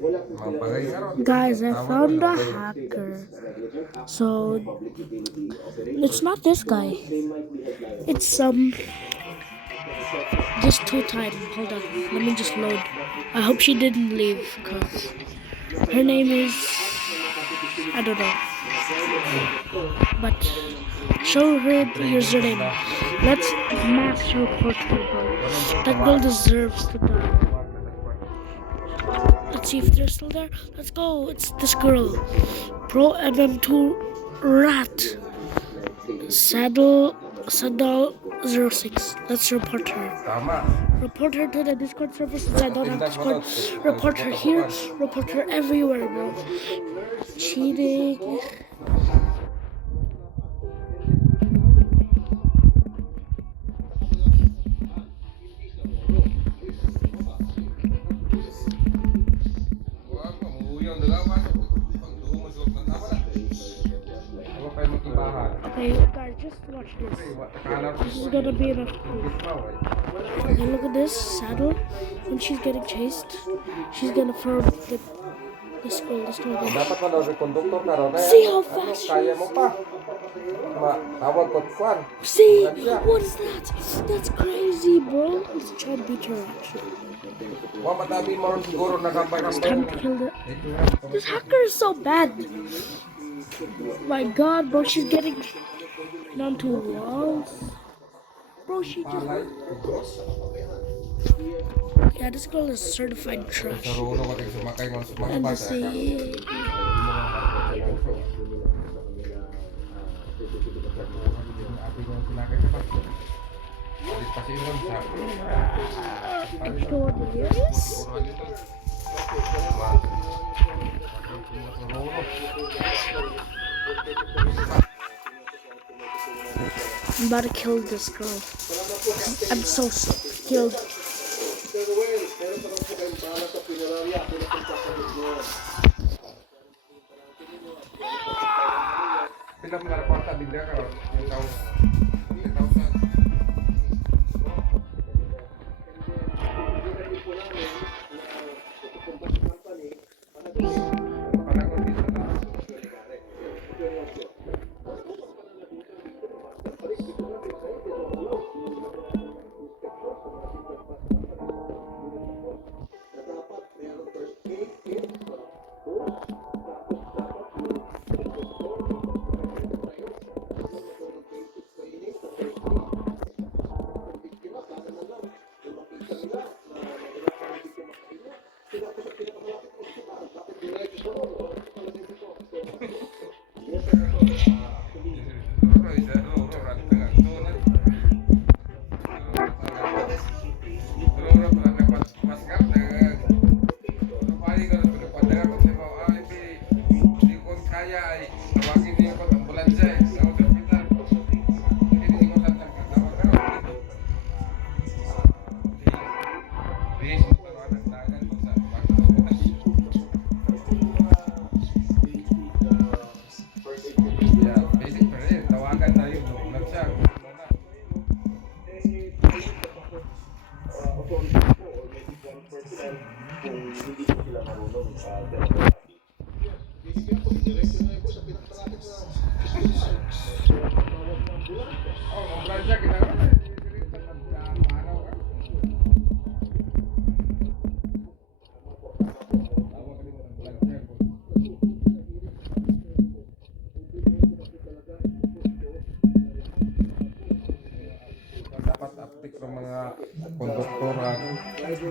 Guys, I found a hacker. So it's not this guy. It's just too tight. Hold on. Let me just load. I hope she didn't leave because her name is I don't know. But show her the username. Let's mass report her. That girl deserves to die. Let's see if they're still there. Let's go. It's this girl. Pro MM2 Rat. Sandal06. Let's report her. Report her to the Discord server since I don't have Discord. Report her here. Report her everywhere, bro. Cheating. Okay, guys, just watch this. This is gonna be enough proof. Okay, look at this saddle. When she's getting chased, she's gonna throw this girl. Dapat man daw si konduktor karon See how fast she kaya is. mo pa. Tawag ko kwan. See, what is that? That's crazy, bro. Let's try and beat her actually. Wa matabi mo ron siguro It's time to kill her. This hacker is so bad. My God, bro, she's getting onto walls. Bro, she just. Yeah, this girl is certified trash. And to see. Extraordinaries? I'm about to kill this girl. I'm so skilled.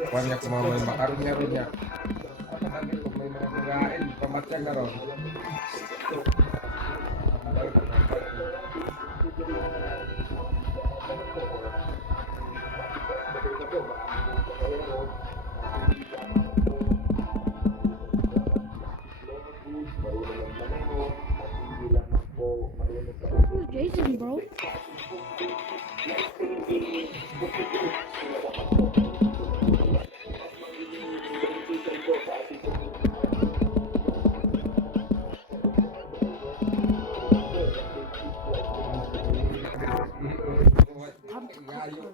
Banyak mamay makarnya rin niya. Apa tadi kung may mga pagkain, pamatyan na ron. Who's Jason, bro?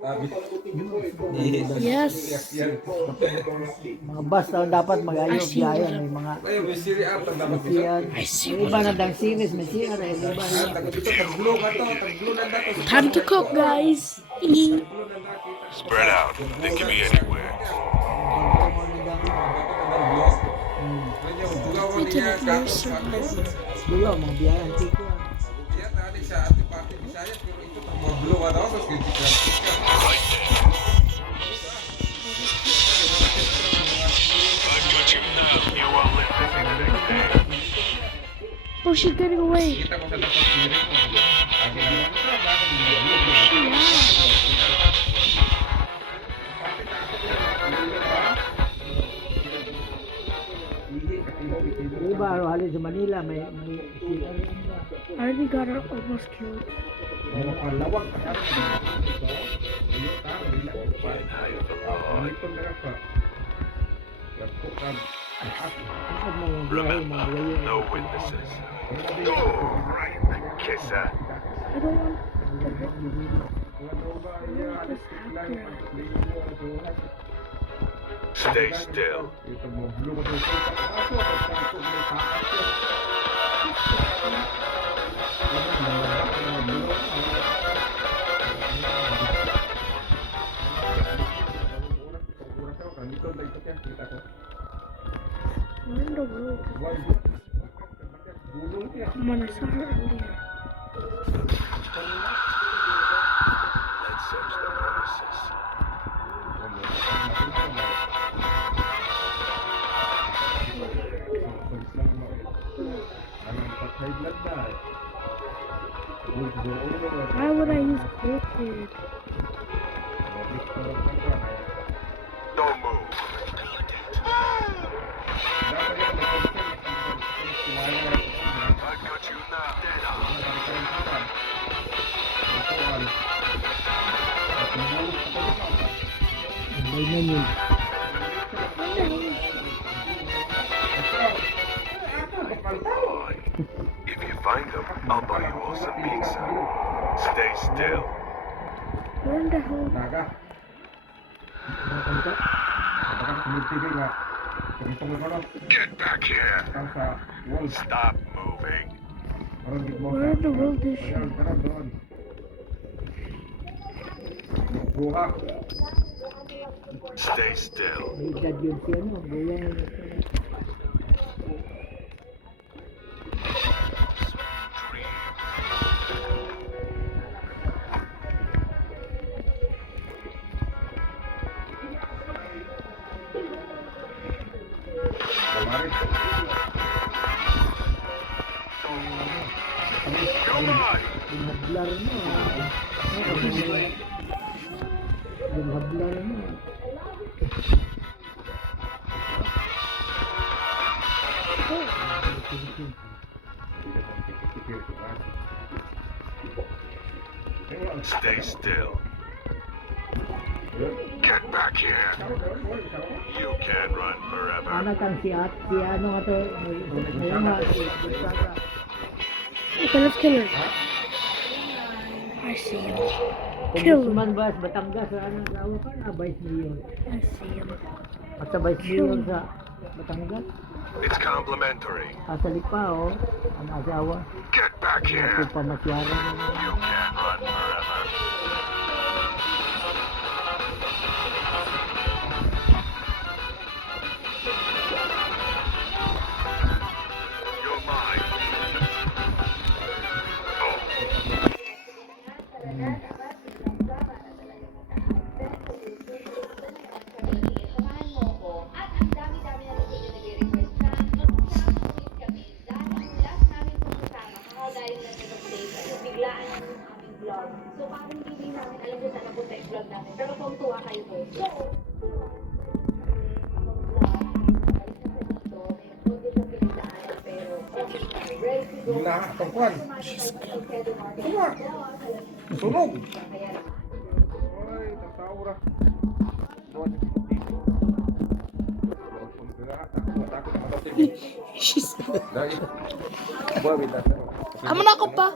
Sabi. Yes. Yan. Mga bus daw dapat mag-ayos I see biyahe. what May mga Ay, may siri ata dapat ito. siyan. I see May iba na dang series, may siyan. May iba na. Dito, taglo ka to. Taglo na dato. Time to cook, guys. Spread out. They can be anywhere. Make it a closer list. Dulo, mga biyahe. Antik yan. Yan, tadi sa ating party Bisaya, pero ito mga blue ano, tapos kaya Right there. I've got you now. You are listening to Big Dave. Oh, she's getting away. kita ko sa dapat siri mo. Sabi naman, bakit hindi blue? Yeah. Yung iba, halos sa Manila, may siyan. I already got her almost killed. Mga palawag pa yan. Remember, no witnesses. Oh, right, the kisser. I don't want this hacker. Stay still. We're in the road. Come on, I saw her earlier. Let's search the premises. Why would I use cold? Don't move. I've got you now. Dead on. May menu. If you find them, I'll buy you all some pizza. Stay still. Where in the hell? Naga. Baka kumitibi nga. Kumito mo kono. Get back here. Ang sa wall. Stop moving. Parang git mo Where in the world is she? Ayan, tara doon. Buha. Stay still. May edad yun siya, no? Gaya Kamari. Come on. Binhablar mo. Binhablar mo. Stay still. Get back here. You can't run forever. Anak kang si ano nga to? Ayun nga, si Saga. Okay, let's kill her. I see him. Kill him. Congressman Bas, Batangas, ano, tawag ka na, Vice Mayor. I see him. At sa Vice Mayor sa Batangas, It's complimentary. sa Lipa, oh, ang asawa. Get back Ako here. pa masyara. You can't run forever. You're mine. Oh. Samahan mo ko at ang dami-dami na rin nag-request na mag-ulit kami dahil last namin pumuntasama kakagaling na sa update kasi biglaan ang aming vlog. So parang hindi namin alam kung saan napunta yung vlog namin pero tuwa kayo po. So, Lahat ang kwan. Tuwa. Sunog. Ay, tatawra. Doon. Pagkakata. Matakot na matapig. She's... Dahil. Buwan, may tatang. Amo na ako pa.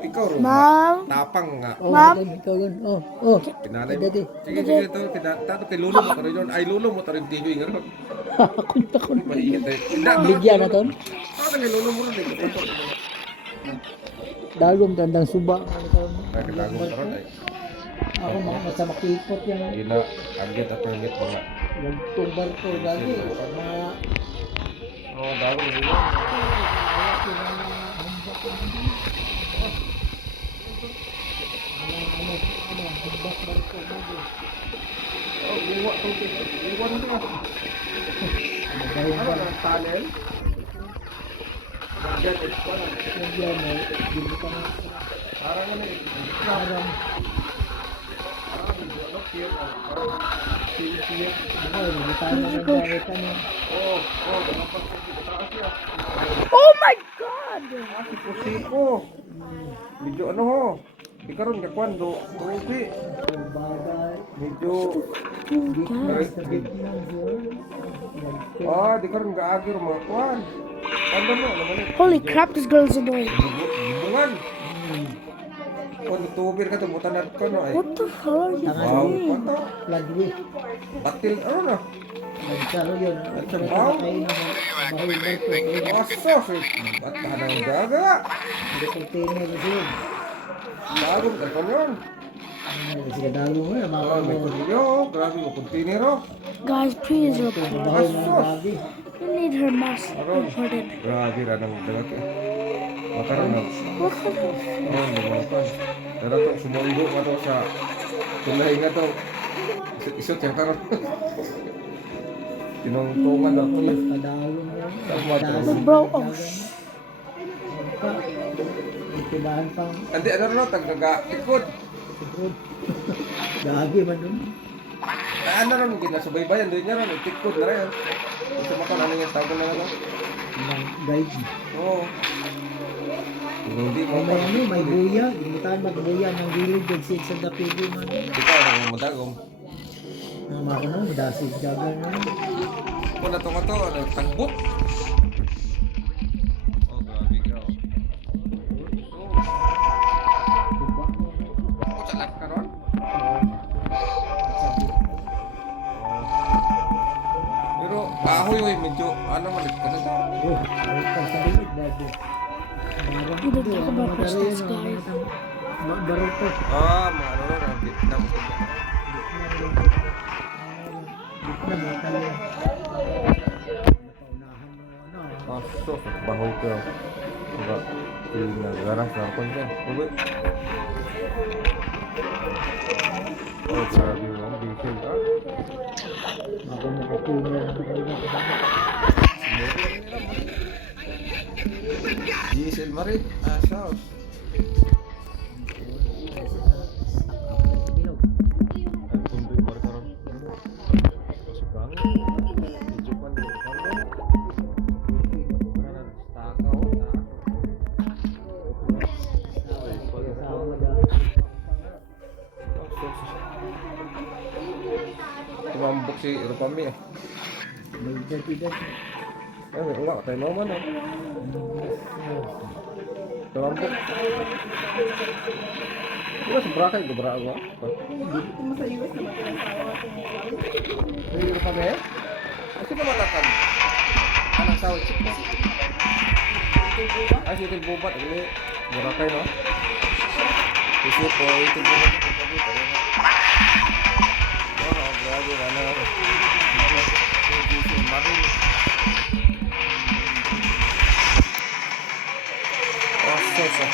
Ikaw, Ro. Ma'am. Tapang nga. Oh, Ma'am? ikaw yun. Oh. Pinalay mo. Dati. Sige, ito. Tato kay Lulo mo tayo yun. Ay, Lulo mo tayo yung TV nga ron. Takon. Mahihingat tayo. Bigyan na ton. Ano kay Lulo mo ron? Dagom tandang suba. Nakitago mo tayo. Ako masa makipot yan. Gina, agit at permit mga. Nagtumbar ko lagi. Mga Oo, daw mo yun. Oh, buwa to. Buwa na ito. Ano na, tunnel? Parang ano eh. Parang Oh my God! Sipo. Medyo ano ho. Di karon kakuan do. Tuwi. Medyo di karon gaagir mo kuan. Ano mo naman eh. Holy crap, this girl's annoying. Bungan. Kung tubir ka tubutan na ko no ay. What the hell are you Wow, doing? pato. lagi. Batil ano na. Nagsaro yun. Wow. Kain na bahul barko. Asos. Ba't tanang gaga? Hindi ko tinay na siya. Bagong ka yun. Sige dagong mo. Ah, may kulyo. Grabe mo kontinero. Guys, please report. Bahul ng gabi. You need her mask reported. Grabe ra nang dagat eh. Makaroon na. What the hell? Oh, lumapan. Pero to sumundo ka to sa tulay nga to. Isot yung karon. Tinungtungan daw ko. Kadagong mo. But bro, oh Itibahan pang Andi ano no tagaga-ikot. gagi man dun. Ano ron ginasubaybayan doon niya ron tikod na rin. Sa mata ano yung tawag na ano? Ibang guide. Oo. Hindi mo May ano, may buya. Gimitaan magbuya ng gilid. Gagsid sa dapigo man. ikaw na madagom. Ang mga ano, madasig dagan na. Kung na to ka to, ano, tagbot. Oh, grabe ka. Oh, sa lahat ka ron? Pero, ahoy, medyo, ano man, ito na to. Oh, ayos pa sa bilid, bago. We don't talk about Christmas, guys. Barol ko. Ah, mga ano ron, ang Vietnam. Vietnam, mga tayo. Napaunahan mo, ano. Aso, baho ko. Diba, pinagaras na ako dyan. Uwi. Oh, sabi mo, diesel ka. Ako makakunan. Diesel marit. Asos. Ang pundoy para karon. Kasi bang, medyo pan din. Kanan, stakaw. Tumambok si Rupami eh. May identidad. Ay, wala ka tayo naman oh. Tumambok. Diba sa Boracay, gabra ako? Ay, Rupami eh? Kasi na matatag. Anak sa chip mo. Ay, si Itil Bubat. Ini, Boracay no? Isi po, Itil Bubat. Oh, grabe na na. Diesel marin. Asos ah.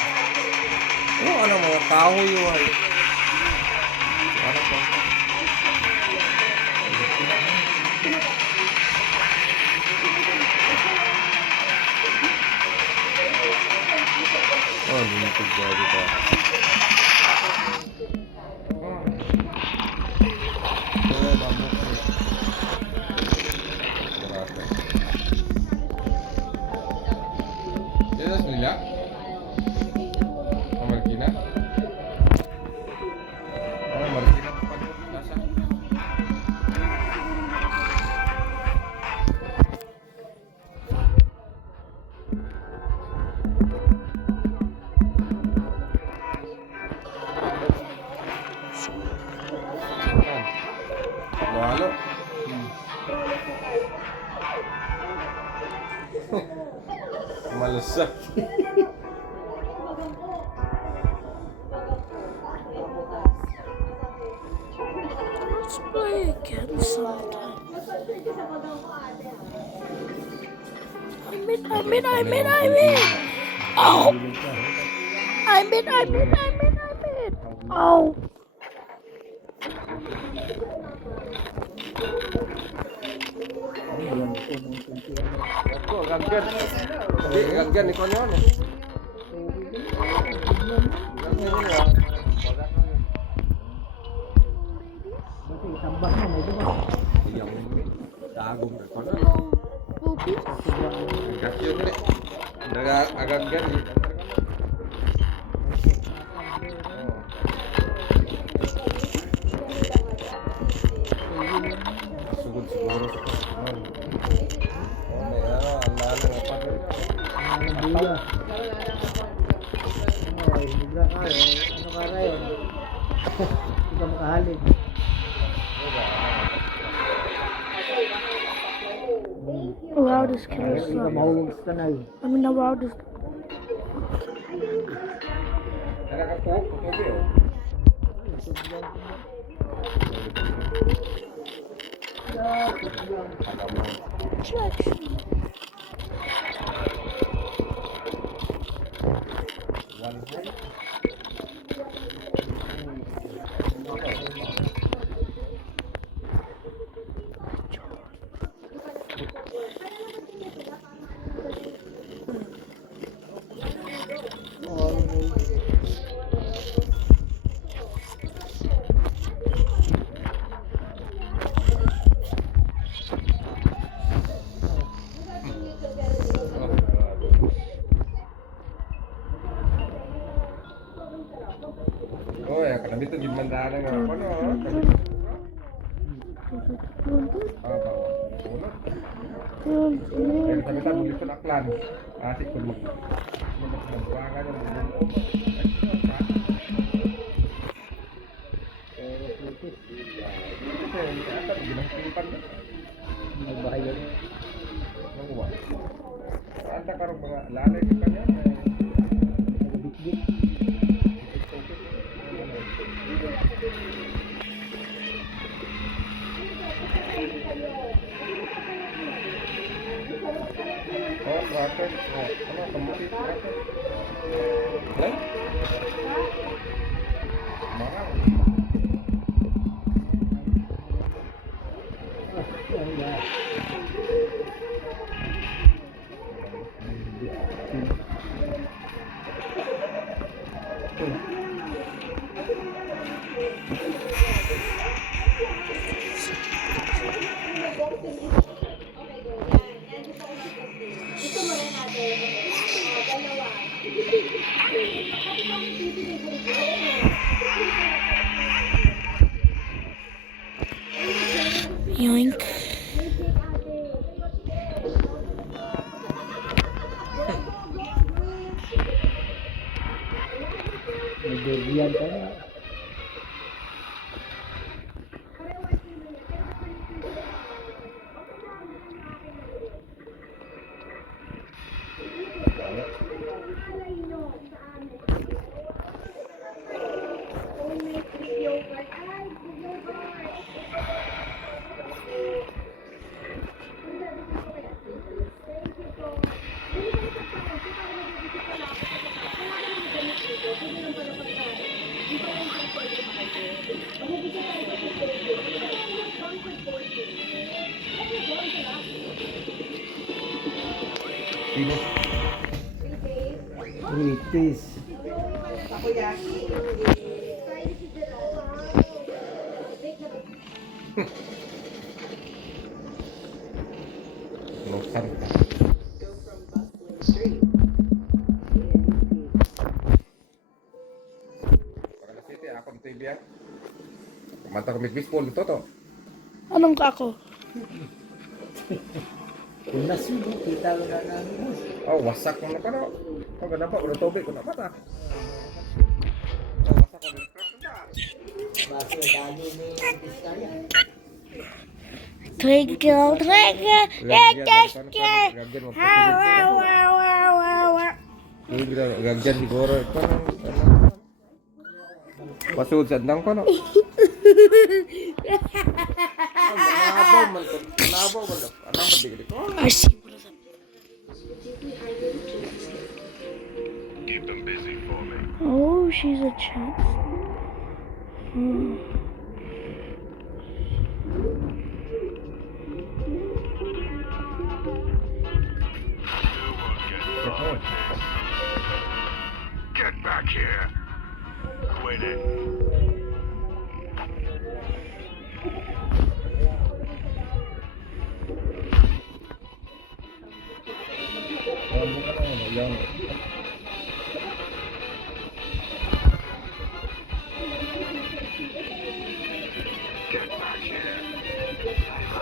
Ano mga kahoy yun ay. Ano pa? Oh, lumitog grabe ka. Oh, mamok eh. Grabe. Yan nila? Ang Marikina? Ang Marikina pa pala nasa? Malusak. Let's play again sometime. I'm in. Oh! I'm in. Oh! Ako, gaggan. Hindi, gaggan. Ikaw na yun eh. Gaggan yun ah. Kasi tambak na may diba? Yang dagong na ko na. Poopy? Gaggan yun eh. Agaggan yun. Sugod siguro sa kasunan. May ano, ang lalo nga pa rin. Ang buya. Ay, hibra ka. Ano ka na yun? Hindi ka makahalin. Wow, this killer Hindi ka sucks. mahulog sa tanay. I mean, wow, this. Nakakakuha ko to ba Attraction. Oh ya, karena itu gimana ada nggak apa no? Apa? Yang kita beli pun aklan, asik pun. Buangan yang Bahaya. Anda karung mga lalay di kanya. Big-big. Oh, proses. Oh, ano kamuti proses? Eh? Marang. Yoink. Nagbibiyan ka na. Sino? Ritis. Nusan. Para city ako ng TV yan. Kumanta ko baseball ito to. Anong ka ako? Unas yun, kita ko na namin. Oh, wasak mo na pa no. Oh, ganun pa. Ulo tubig ko na pa ta. Oh, wasak ko ng truck na. Bakit dami ni Biskaya? Twinkle, twinkle, little star. Gagyan mo Wow, wow, wow, wow, wow, wow. Gagyan siguro. Pasud sa dang ko no. Nabaw man to. Nabaw man to. Anong patigil ko? I see one of them. Keep them busy for me. Oh, she's a chat. Get back here. Quit it. Get back here.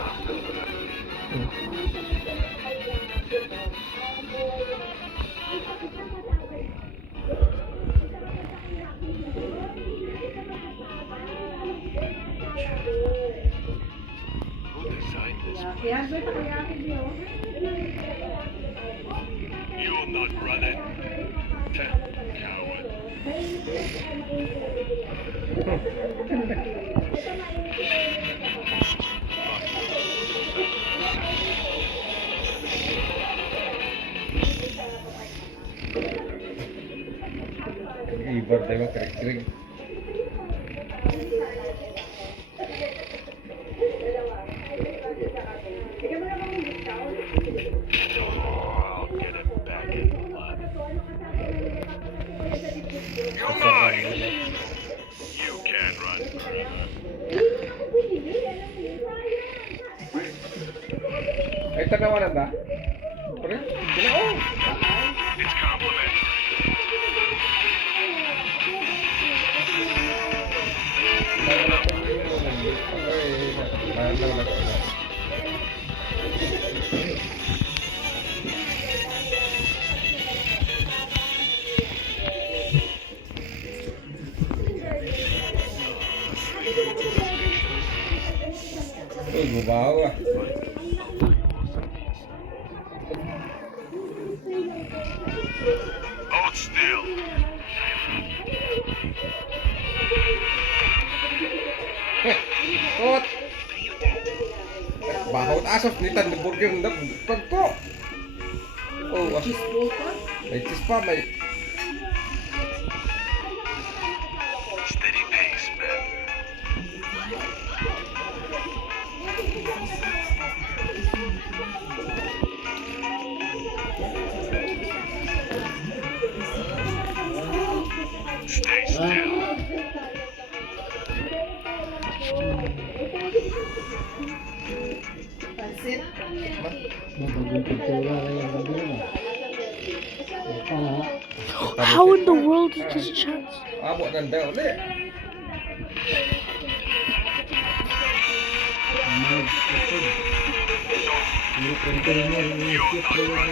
Who designed this? You're not running. Coward. Ibar tayo krik-krik. I'll get him back in blood. You're mine! You can't run forever. Ay, tanawa na ta? Pare? Ginoo! It's complimentary. Uy, bubaw ah. Hold still. Kot! Bahot asap ni Tan di burger ndak pagko. Oh, cheese pa? May cheese pa, may Steady pace, man. Stay still. Mabagong kultura na yung gabi mo. Ito na. How in the world is this chance? abo ganda uli. Yung container, yung ship ko yung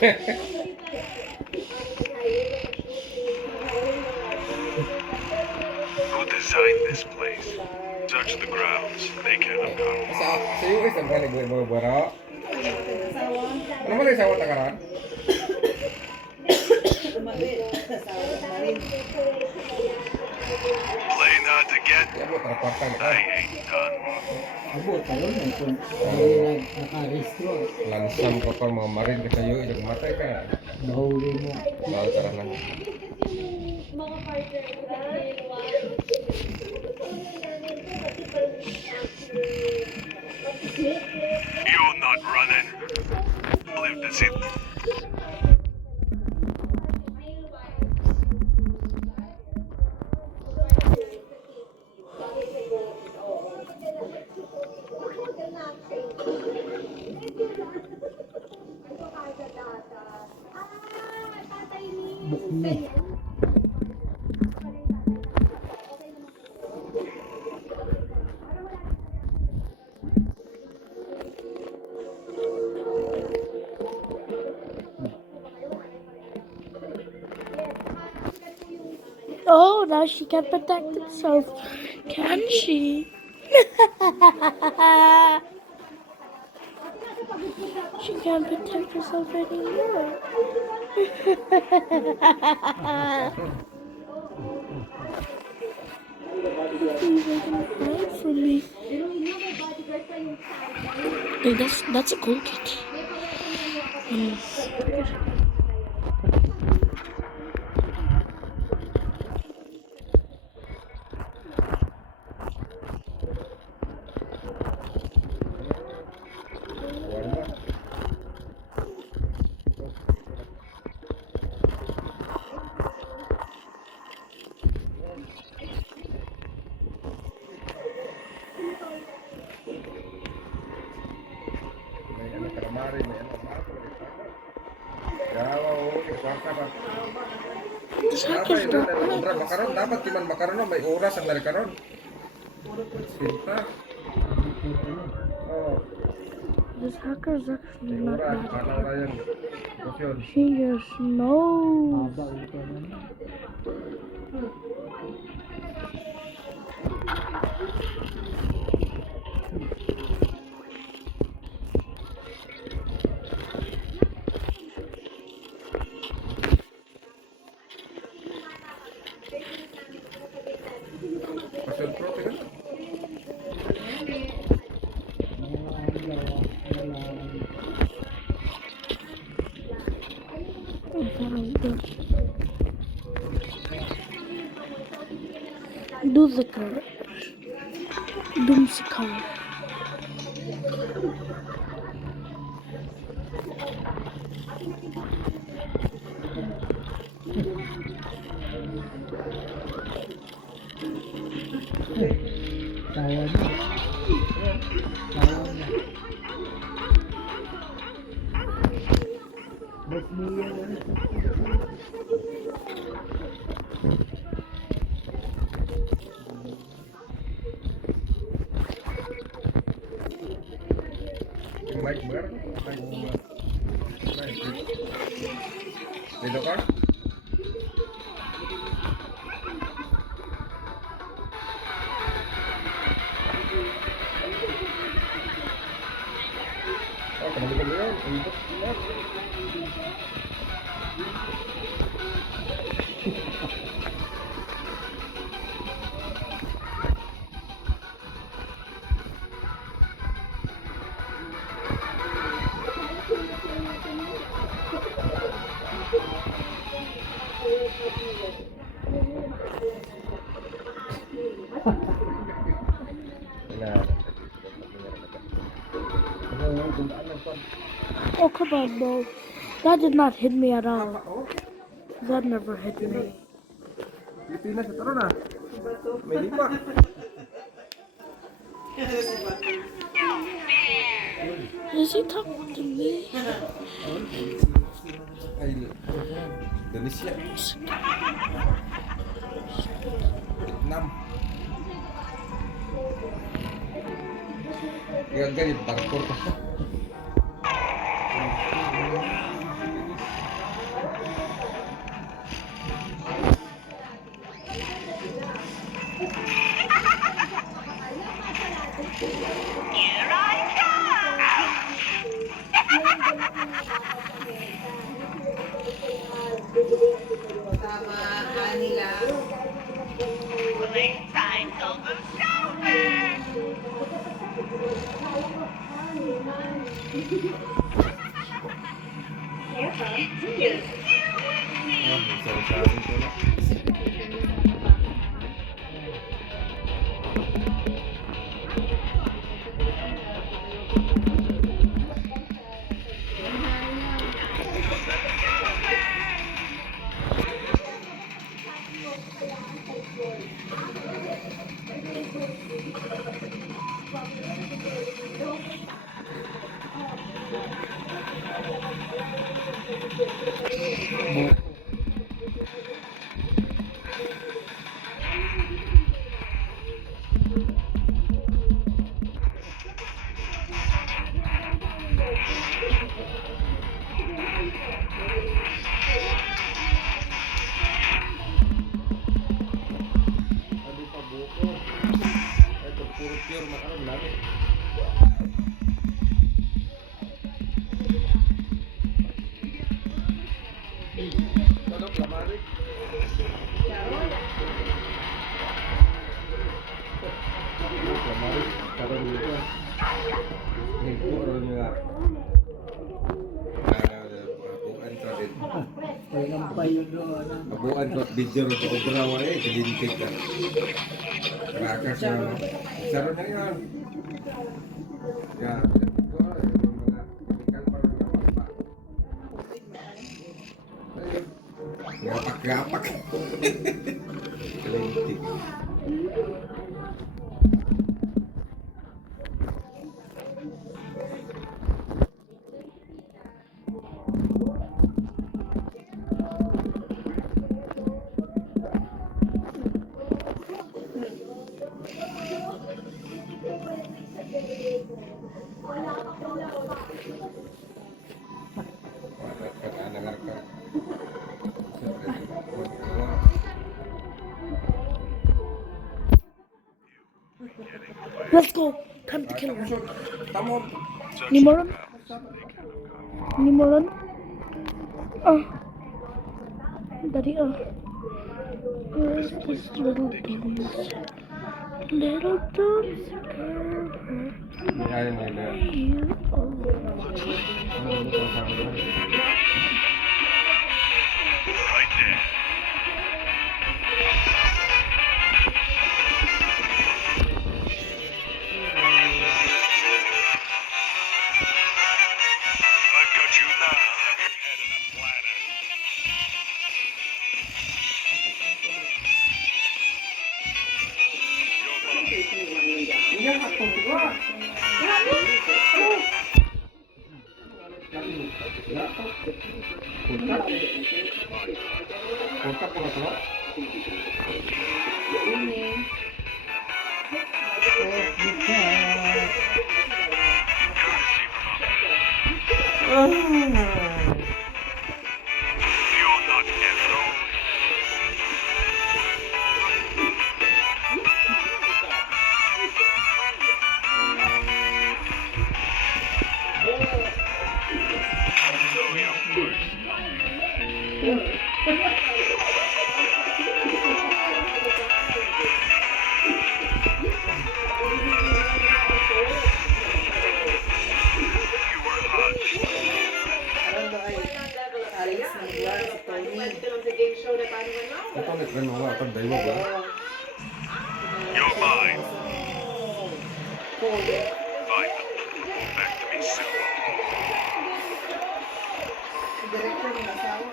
Hey, hello. Who designed this place? Search the grounds. They can't have come. Sa US ang kani gue baro. Ano man sa wata karan? Playing hard to get? Ya bo trapartan I ka. ain't done. abot. Ayun, kung tayo nakarestro, Lansam ko pa mga marin ka sayo ilang matay ka. nahuli mo. Bawal taranan. Mga partner ko na ginawa. You're not running. Believe this it. Bukni. Oh, now she can't protect herself, can she? She can't protect herself anymore. Please, I can hide from me. Hey, that's a cool kit. May ano kalamari, may ano bago. Yawa, oo, kwarta ba? This hacker's Dapat not ito, right. makaron, dapat timan makaron no, may oras ang narikaron. Sinta. Oh, This hacker's actually may not oras, bad. ano na yan? Kusyon. She just knows. Haba ulit naman. Pasyon pro, tingnan. Do the color. Doomsy color. Kaya na. Kaya na. Mas niya na. Yung mic bar, dito ka? Oh, kemana mo yun? Untuk na. Oh, come on, bro. That did not hit me at all. That never hit me. Pilipinas, ito na. May lipa. Is he talking to me? Ay, Indonesia. Vietnam. Yang ganit barkor ka. Ito, puro pure makaroon lagi. Ano, lamari? Lamari, karoon dito. Ito, karoon nila. Bukan sa din. Pagkampay yun doon. Bukan sa video ro sa obra wa kalintik ka. Rakas na. Saro na yun. Ya, ito yung mga chemical pa rin na pa. Gapak-gapak. Kalintik. Let's go. Time to kill him. Tamo. Nimoron? Nimoron? Daddy, where's this little dudes? Little dudes, Ay mo na. you Right there. I've got you now. Your head in a platter. You're mine. Kontak po ka You're not alone. So you're first. You were hot. Ano ay Alex na magwala sa Tony. Ito ulit rin mga akan daywa ba? You're mine. Cold. Fine. Back to me soon. Director ng asawa.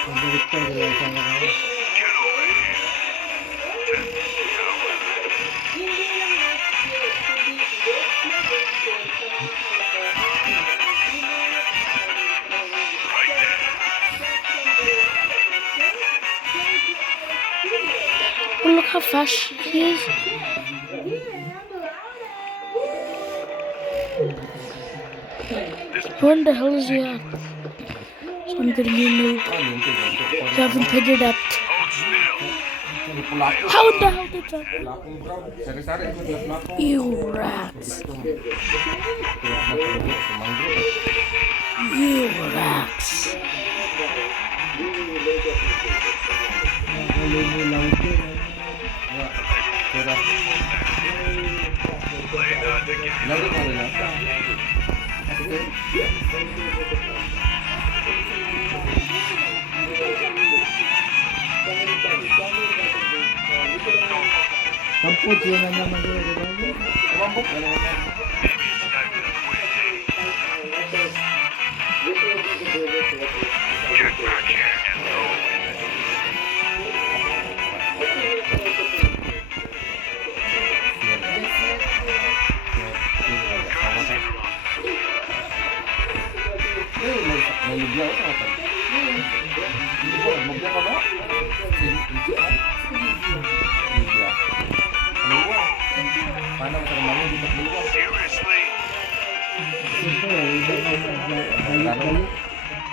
Ang direktor nila sa mga Get over here. Coward. Right there. Oh, look how fast he is. Where in the hell is he at? So I'm gonna be new. You haven't figured out. Hold still. How in the hell did that? Lakong brown. Sari-sari ko dito lakong. You rats. Kaya nakalagay sa mangrove. You rats. nalinilaw din. Kaya Play not to give you lalo pa rin Kampot yun na naman yun. Kumambok ka naman. maybe it's time to quit. Get back here and roll with it. May lubya ako ka. Lubya ka ba? Lubya. Lubya. Paano ka naman dito lubya? Seriously? Siyempre, iba na balik-balik.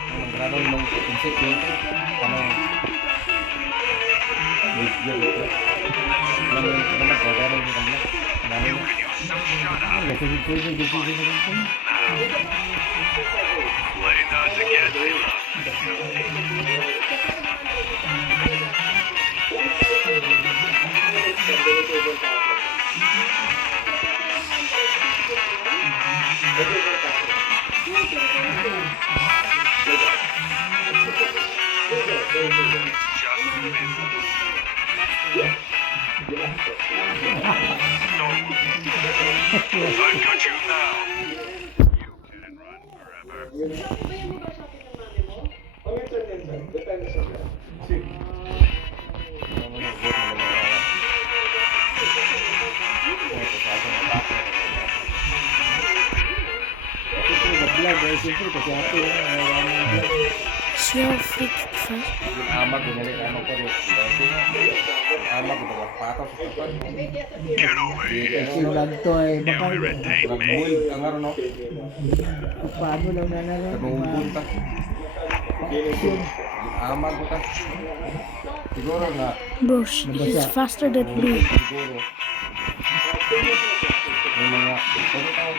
Ang grado ng insect dito. Paano? Video ito. Naman ko, gano'n yung kanya. You can use some shut eye. Now, play not to get just missed. I've got you now. You can't run forever. Nag-vlog eh, siyempre kasi ate Siya freak fast. Yung ama ko nalik ano ko rin. Yung ama ko nagpatos sa tapat. Get over here. Sinulad to eh, You baka irritate me. Nag-build ang ano no. paano lang na Kanumbun ta. Yung ama ko ta. Siguro nga. Bro, he's faster than me. Siguro. Yung mga. Ano tao?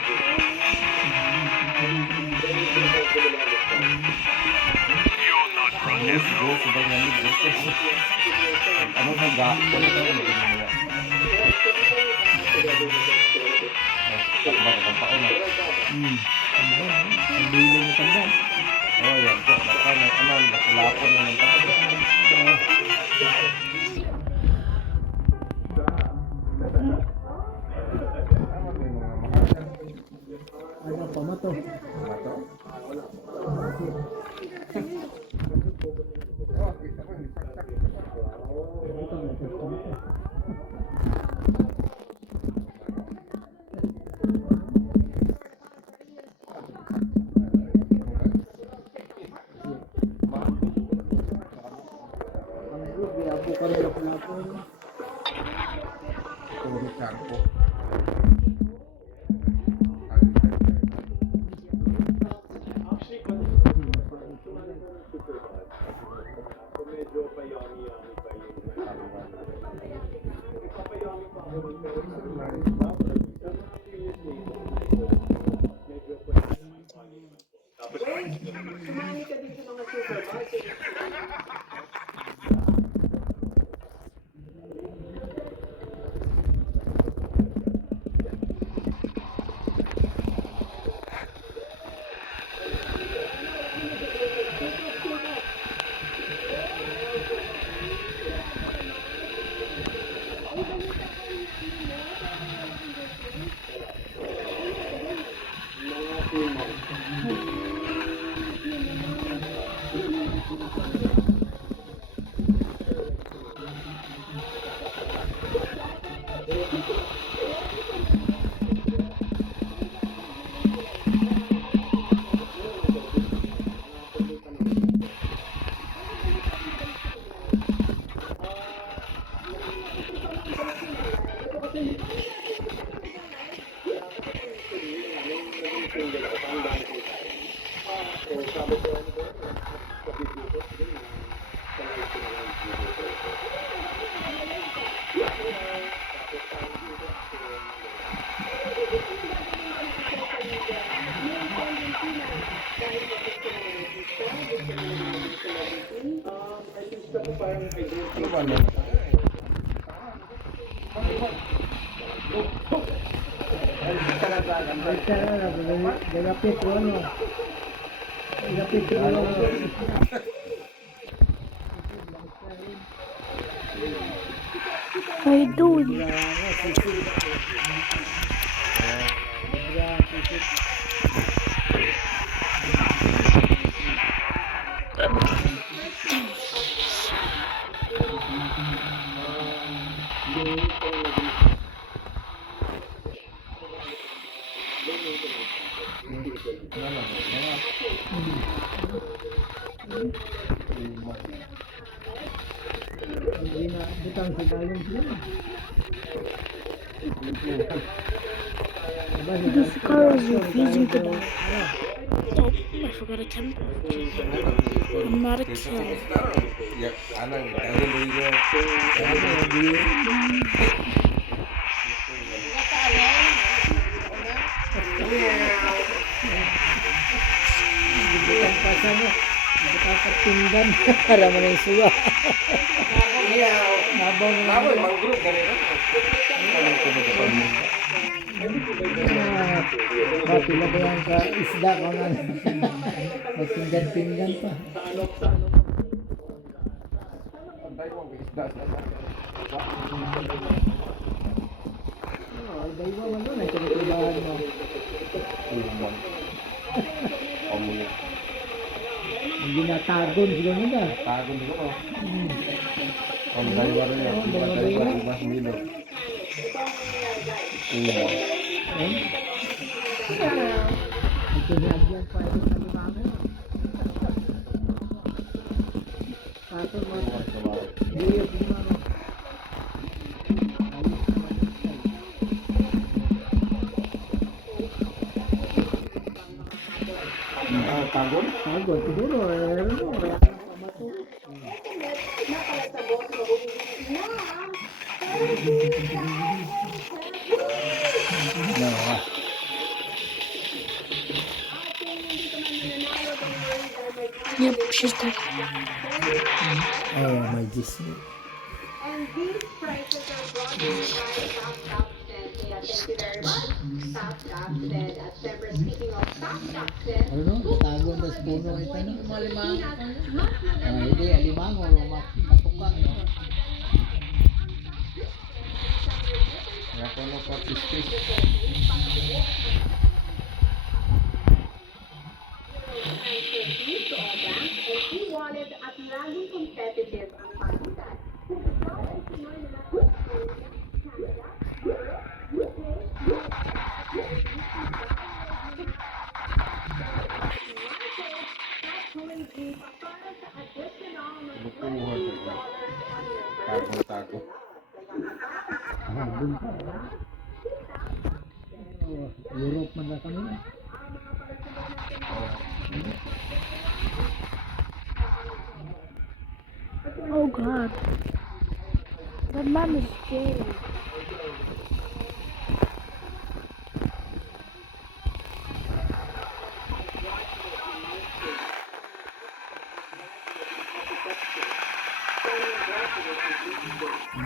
You'll not run this Siguro sobrang lamig. Ano sa ga? Ano tao? Takba ka ng taon na. ang bilong mo tanda. Oh, yan po. Baka may ano, nakulapon na ng taon. Ano may mga mahal? Ano pa mo to? Mga to? Oh, kita ko, hindi saksak. Ito mo to. Ang group, yapo ka rin ako natin. Puro charco. Ano ba yan? Gagapit ko ano. Gagapit ko ano. How you doing? Hindi na butang sa dalong sila. This car is refusing to die. Oh, my forgot a chemical. I'm not a killer. Ya, anang dahil dito. Gibutan pa sa mo. Gibutan pa pinggan. Para mo na yung suwa. Nabaw mo na. Ako ibang group ganito. Pila ba yan ka isda ko nga. Magpinggan-pinggan pa. Antay mo isda sa. Ay, dahil mo man doon. Ay, tinitibahan mo. Umang. Omuli. Hindi na tagon siguro nila. Tagon dito ko. Om dalawa rin yan. Dalawa mas milo. Umang. Ito nilagyan pa ito sa limang yun. Kaso mo. Hindi yung limang. Tagon? Tagon siguro. Ano? Wala kang pamato. Yep, she's dead. Oh, may Disney. And these prices are brought to you by Stop Said. Kaya thank you very much. Stop Said. At syempre, speaking of Stop Said, Ano? Tagon na sa puno ito. mas Hindi, alimango. Matuka. Ya ko no partisipate. e-wallet at laging competitive ang pagkitan. Bukuhan sa tago. Europe man na kami. Oh God. That man is scary.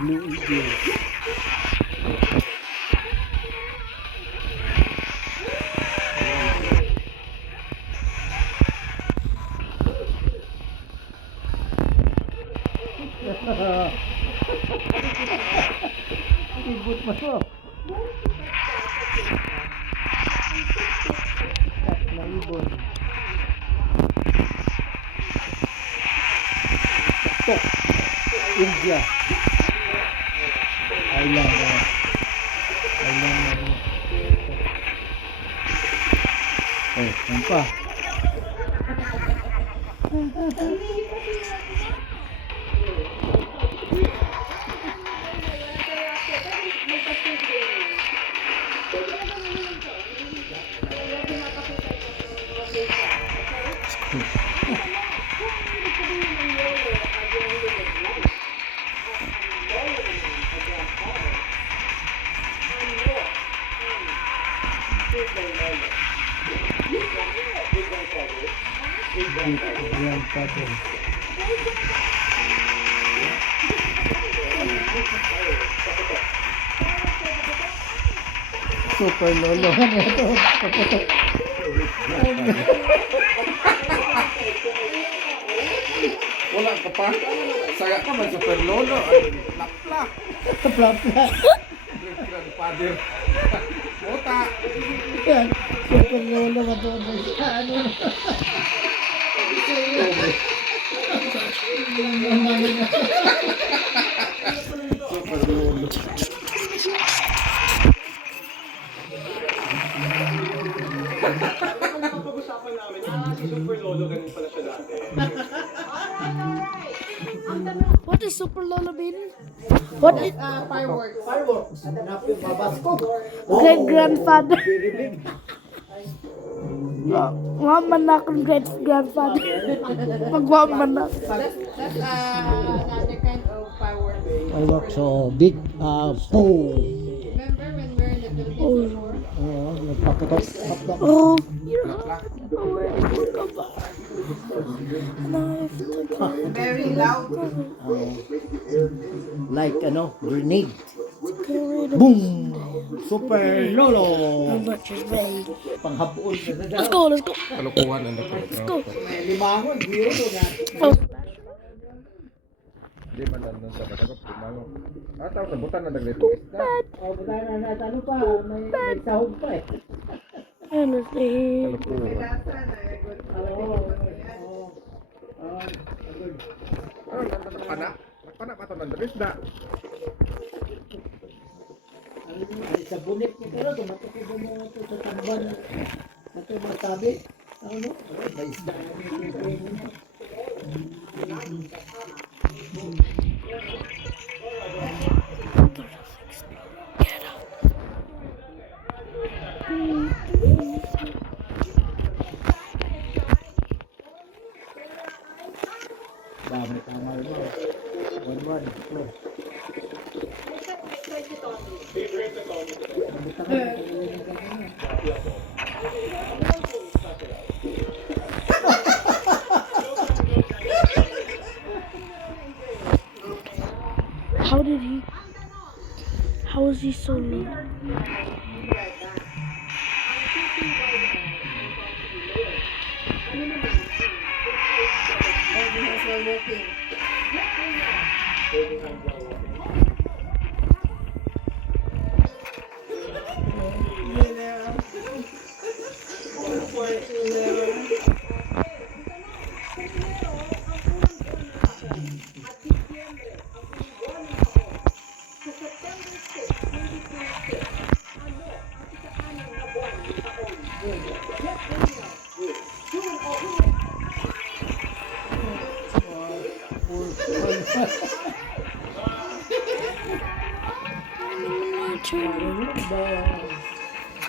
Blue Eagle. Ibut mo to. Na ibon. Tok. India. Island. Island. Oh, yan pa. Yan pa din. Super lolo. Wala ka pa. Saya ka man super lolo. Laplak. Plapla. Grandfather. Mota. Yan. Super lolo matulog sa ano. Super lolo. What does Super Lolo mean? What is Fireworks. Napin mabasko. great grandfather? Mamanak ang great grandfather. Magmamanak. That's another kind of fireworks. Fireworks, so big, boom. Remember when we were in the Philippines before? Oo, nagpaputok. Oh, you're where did you go back? Knife to cut. Very loud. Like, grenade. Carry the Boom! Super lolo! butcher's bay. Panghapuon ka na Let's daw. go, let's go. Kalukuhan ang dapat. Let's go. May limangon, biro to nga. Oh, Di man lang sa matagap. Limango. Tao sa butan na dagdito. O, buta na ano pa, may sahog pa eh. honestly. Kalukuhan. Nakapana? Nakapana pa ito ng drisda. Ay, sa bunik niya pero, tumatakip mo ito sa tamban. Ito matabi. Ano? May isda. Dami kamar mo. One, two. How is he so low? Everyone's while walking.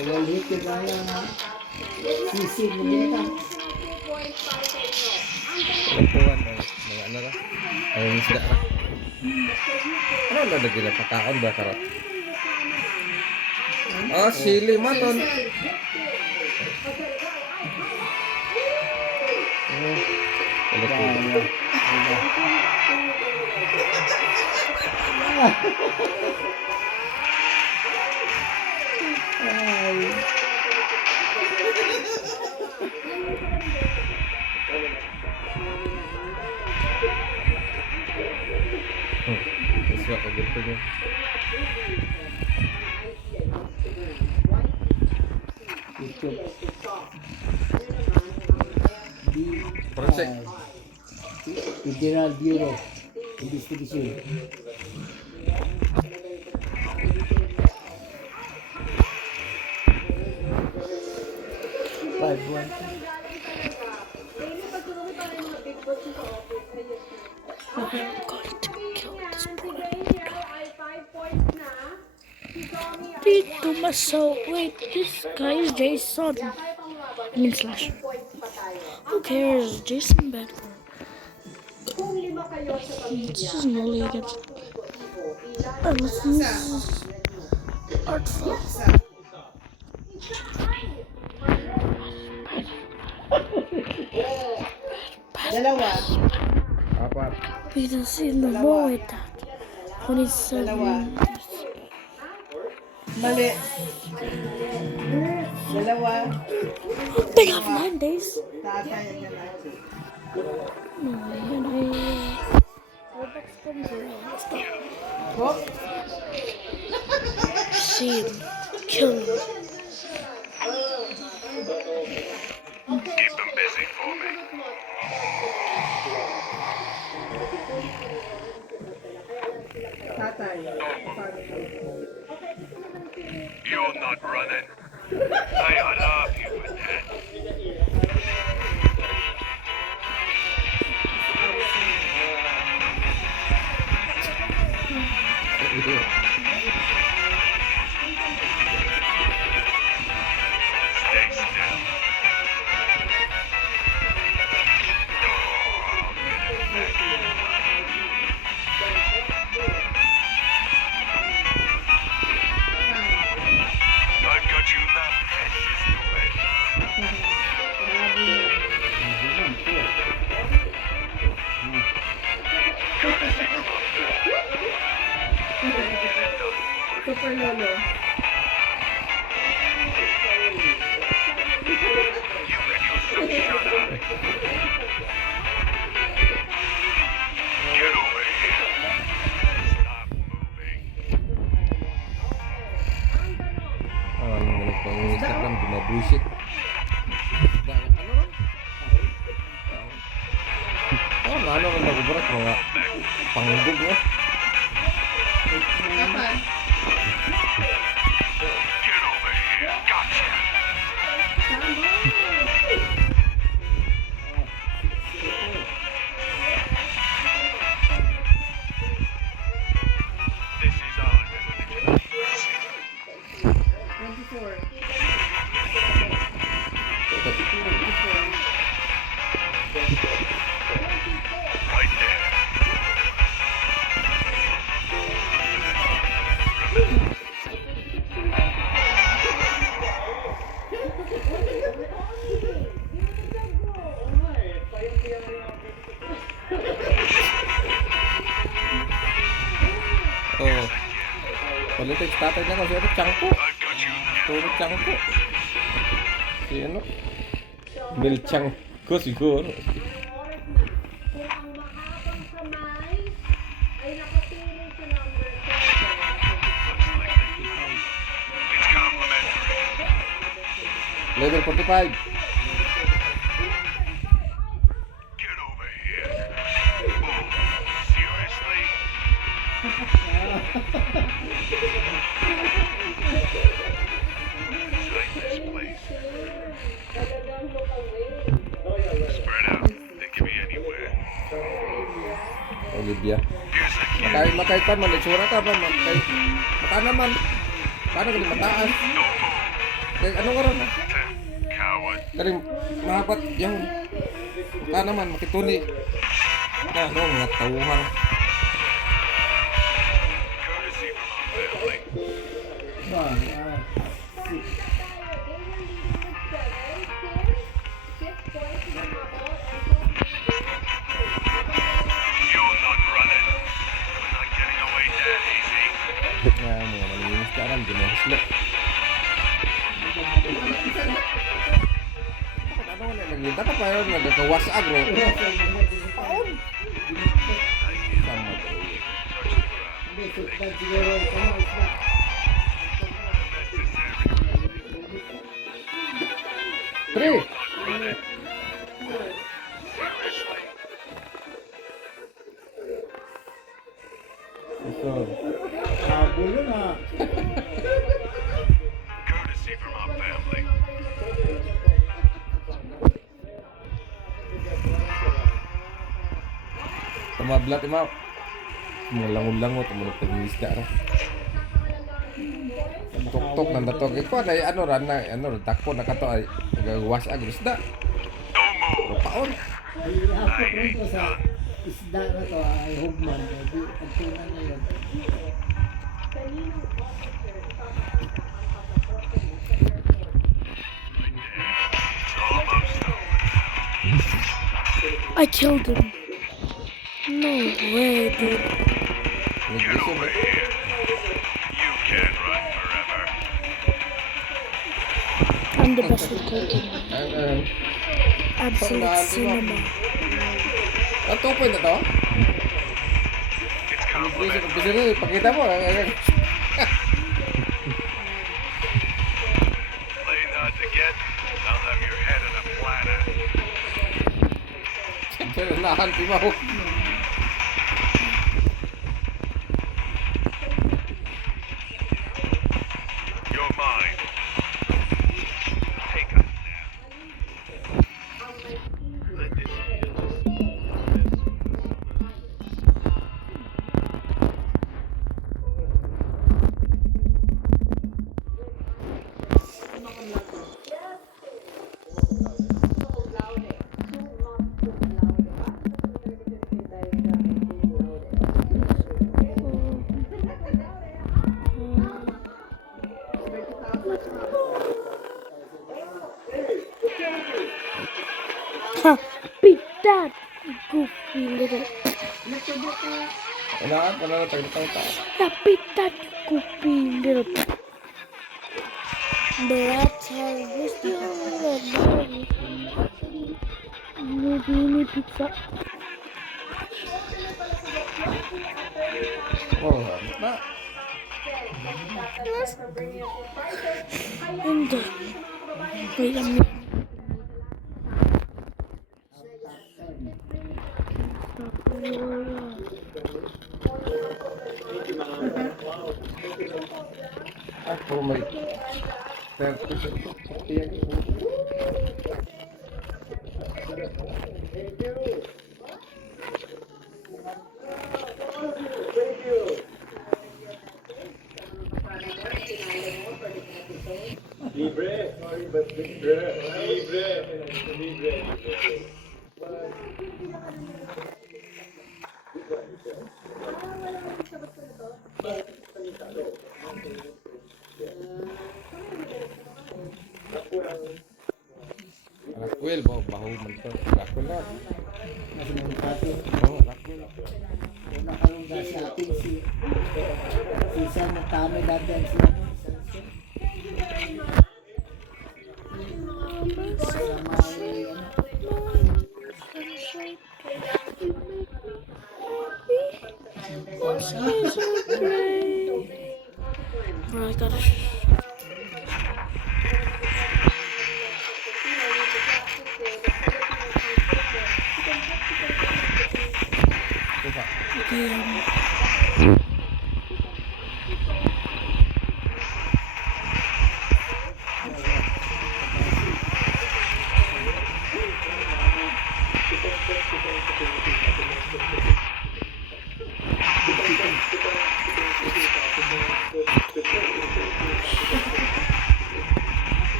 Kawalik yung mga sisig mo dito. Kalukuhan. Mga ano ra? Ay, isda ra. Ano na lagi na pataon ba karot? Sili maton. Kalukuhan. Isda ko gusto niya. YouTube. Project. Federal Bureau Investigation. Five, one. I'm going to kill this boy. Dito Maso. Wait, this guy is Jason. I mean Slash. Who cares? Jason Bedford. This is Nolly against. This is artful. Dalawa. Apat. We can see the boy that 27. Mali. Dalawa. They have 9 days. Tatay na lang. No, and Robux comes around. Let's go. Hop. See him. Kill him. Keep them busy for me. Tatay. You're not running. I love you for that. Stay still. Super Lolo. Get over here. Stop moving. Ano pang Instagram, bumabullshit. Ano rin naguburat mga pangbog no? Kapan? Get over here. Gotcha. This is our definition. 24. Right there. Oh. Politics tatay na kasi ano, Changko. I've got you now. Puro Changko. Si ano? Mil Changko siguro. Kung ang mahabang kamay ay nakatulong sa number 7. It's complimentary. Level 45. Get over here. Oh, seriously? Inside this place. Spread out. They can be anywhere. Olivia. Here's the key. Makay pa man, itsura ka pa man. Maka naman. Paano ka mataas? Kaya ano ka rin? Coward. Kaya mahapat yung. Maka naman, makituni. Ano, mga tauhan. Courtesy from our family. You're not running. We're not getting away that easy. Na mga malinis ka rin, ginaslo. Ano na lagi? Dapat pa yun, nagkakawas agro. Paon? Sama to. Hindi, sukat siguro. Tama, isla. Pre! Ito. Bulo na. Courtesy from our family. Tumablat, imaw. Mga langon-langot, mga pag-isda rin. Tok-tok ng datog. Ikaw na, ano ran na, ano, takpo na kato ay nagawas agro isda. Paon. Ay, ako rin sa isda na to ay hugman. Di, pagtunan na yun. Almost over. I killed him. No way, dude. Get over here. You can't run forever. I'm the best at cooking. Absolute cinema. Ang tupoy na to? It's Bisa complimentary. rin, pakita mo. Playing hard to get. I'll have your head on a platter. Nahan, timaw. You're mine. Take us now. Let this Fluffy little. Wala na tagtawta. Lapitan Goofy little. The rats are whistling and mini pizza. Oh, na. And wait a minute. Ako may 30 yan. Lakwil, bahu man to. Lakwil na. Kasi mga pati. Oh, lakwil. Kung nakalungga si ating si San na tama dati ang siya. Bro, I gotta. Okay,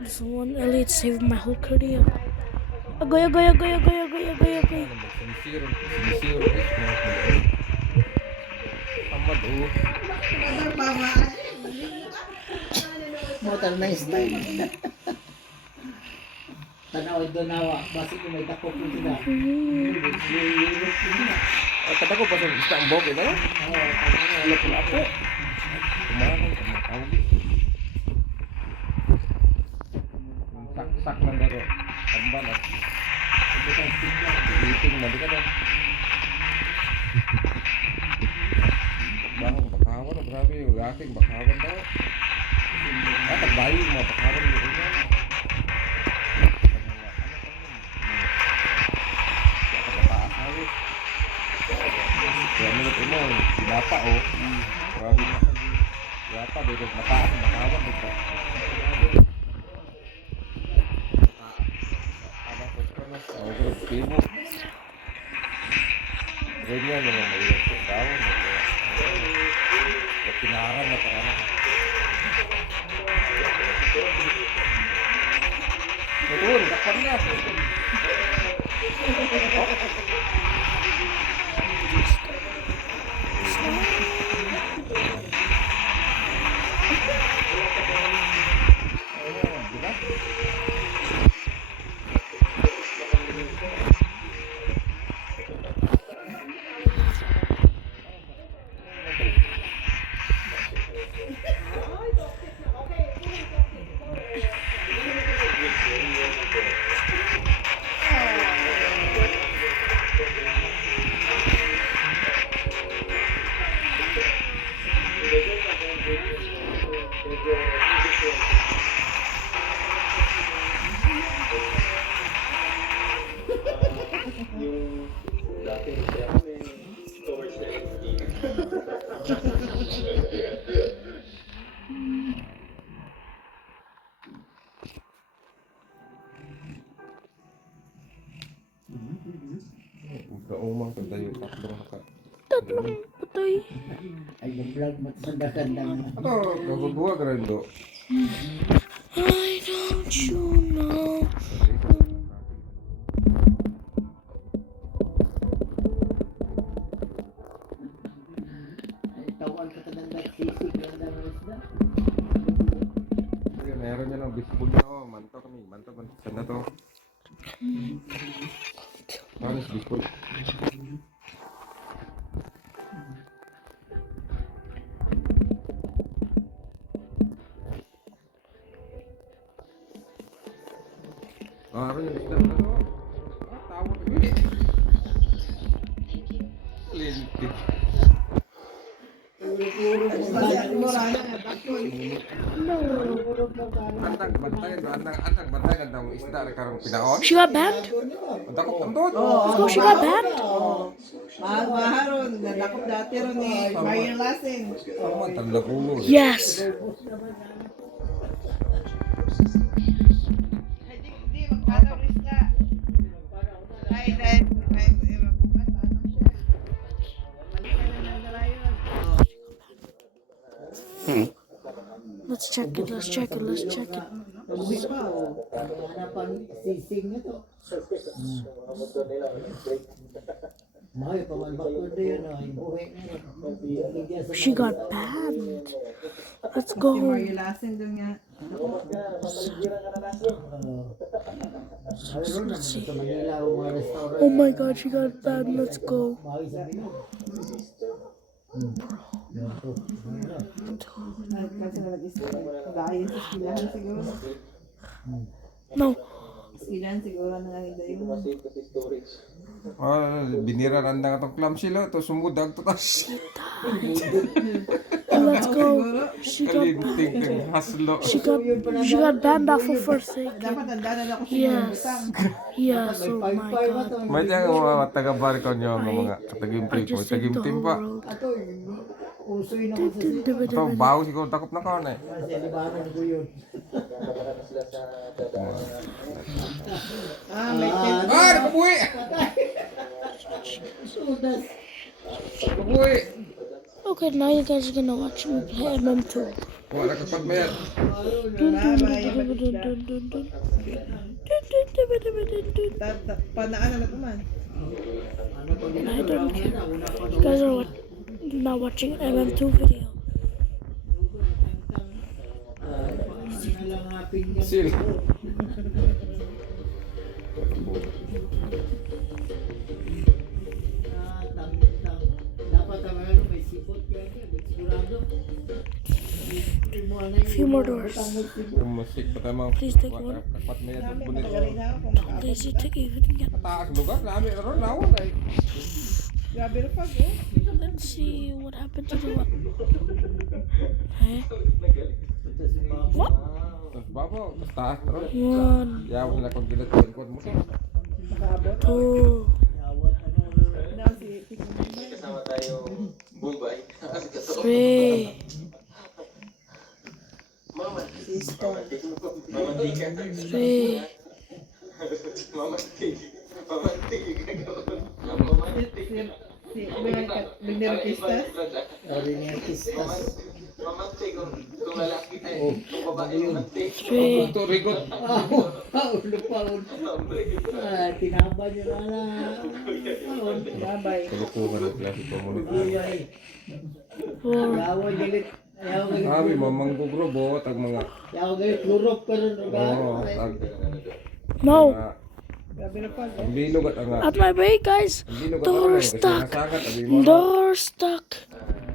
this one Elliot saved my whole career. Agoy. Sinisiro. Tamad oh. Motor na style. Tanaw ito nawa. Basi kung may takot ko sila. Kata ko pa sa isang bog ito. Ano pula po? Kumain ka matawag. Sak man daro. Tamban at meeting na di ka daw. Bang bakawan na grabe yung aking bakawan daw. Tagbayo yung mga bakawan yung una. Kaya minute mo, sinapa o. Grabe na. Sinapa, dito mataas ang bakawan dito. Primo. Ganyan naman may tao. Pinaharan na parang. Betul, dapat niya. Kaumang tanda yung tatlong haka. Tatlong patay. Ay, yung vlog mo sa dagan-dagan. Ano, kagubuha ka rin do. Why don't you know? Ay, tawag ka tanang nagsisig yan lang ang isda. Sige, meron niya ng bisbol niya. Oh, manto kami. Manto. Saan na to? Ano is bisbol? Ah, ano yung isda na to? Ah, tawag ko eh. Lintik. Antang bantay kan daw isda rin karong pinaon. She got banned? Dakop ang doon. Oh, she got banned? Maharon, nadakop dati ron ni Mayor Lasing. Oh, tanda ko. Yes. Ay, di, magkano rin ka. Ay, dahil, bukas, ano siya. Malikan na ng dalayon. Let's check it. Uwi pa, oh. Hanapan sisig nito. Mahal pa man bakod yun, oh. Yung buhay na yun. She got banned. Let's Si go. Mayor Lasing doon nga. Mayroon naman sa Manila ang mga restaurant. Oh my god, she got banned. Let's go. Mahal sa Pinoy. Ay, kasi nag-isip. Dahil sa skilahan siguro. No. Skilahan siguro na lang yung Ah, binira nanda nga tong clam sila to sumudag to tas. Let's go. She got Kalintig ng haslo. she got banned off of first aid. Dapat ang dala ako siya ng Yes. butang. Yes. Oh my god. May tiyan mga taga-barko nyo mga I tagimtim po. just saved the Tagimtim whole pa. world. Ato, usoy na ko sa sisig. Ito, baho siguro takop na kaon eh. Kasi libanan ko yun. Ah, may tent. Ah, nakabuhi! Sudas. Nakabuhi! Okay, now you guys are gonna watch me play MM2. Wala kapat mo yan. Panaan na naman. I don't care. You guys are not watching MM2 video. Sil. Dapat ang ano, may sipot kaya sigurado. Few more doors. Yung musik pa tayo mga Please take one. kapat mo yan. Kami Bunit. taga-rin ako kung makaabot. Lazy to even get. Taas lugar, lami ron lawon ay. Grabe rin pag, oh. Let's see what happened to the what. Hey, what? Tapos babaw, tapos taas ron. 1, Yawa na kung gilat yung kod mo to. Makaabot. 2, Daw si Tiko Mumbai. 3, Sister. 3. Si Bignerotistas. Orientistas. Three. Ito, rigot. Ulo paun. Tinaba nyo na paun. Babay. Kalukuhan ng klase pa mo. Iyay. 4, Yawa galit. Yawa galit. Kami, mamang gugro, tag mga. Yawa galit. Lurok pa rin. Oo, tag. no. Grabe rin pag, oh. Ang bilog at ang At my way, guys. ang bilog at Door ang stuck. nasagat, abi mo. Door stuck.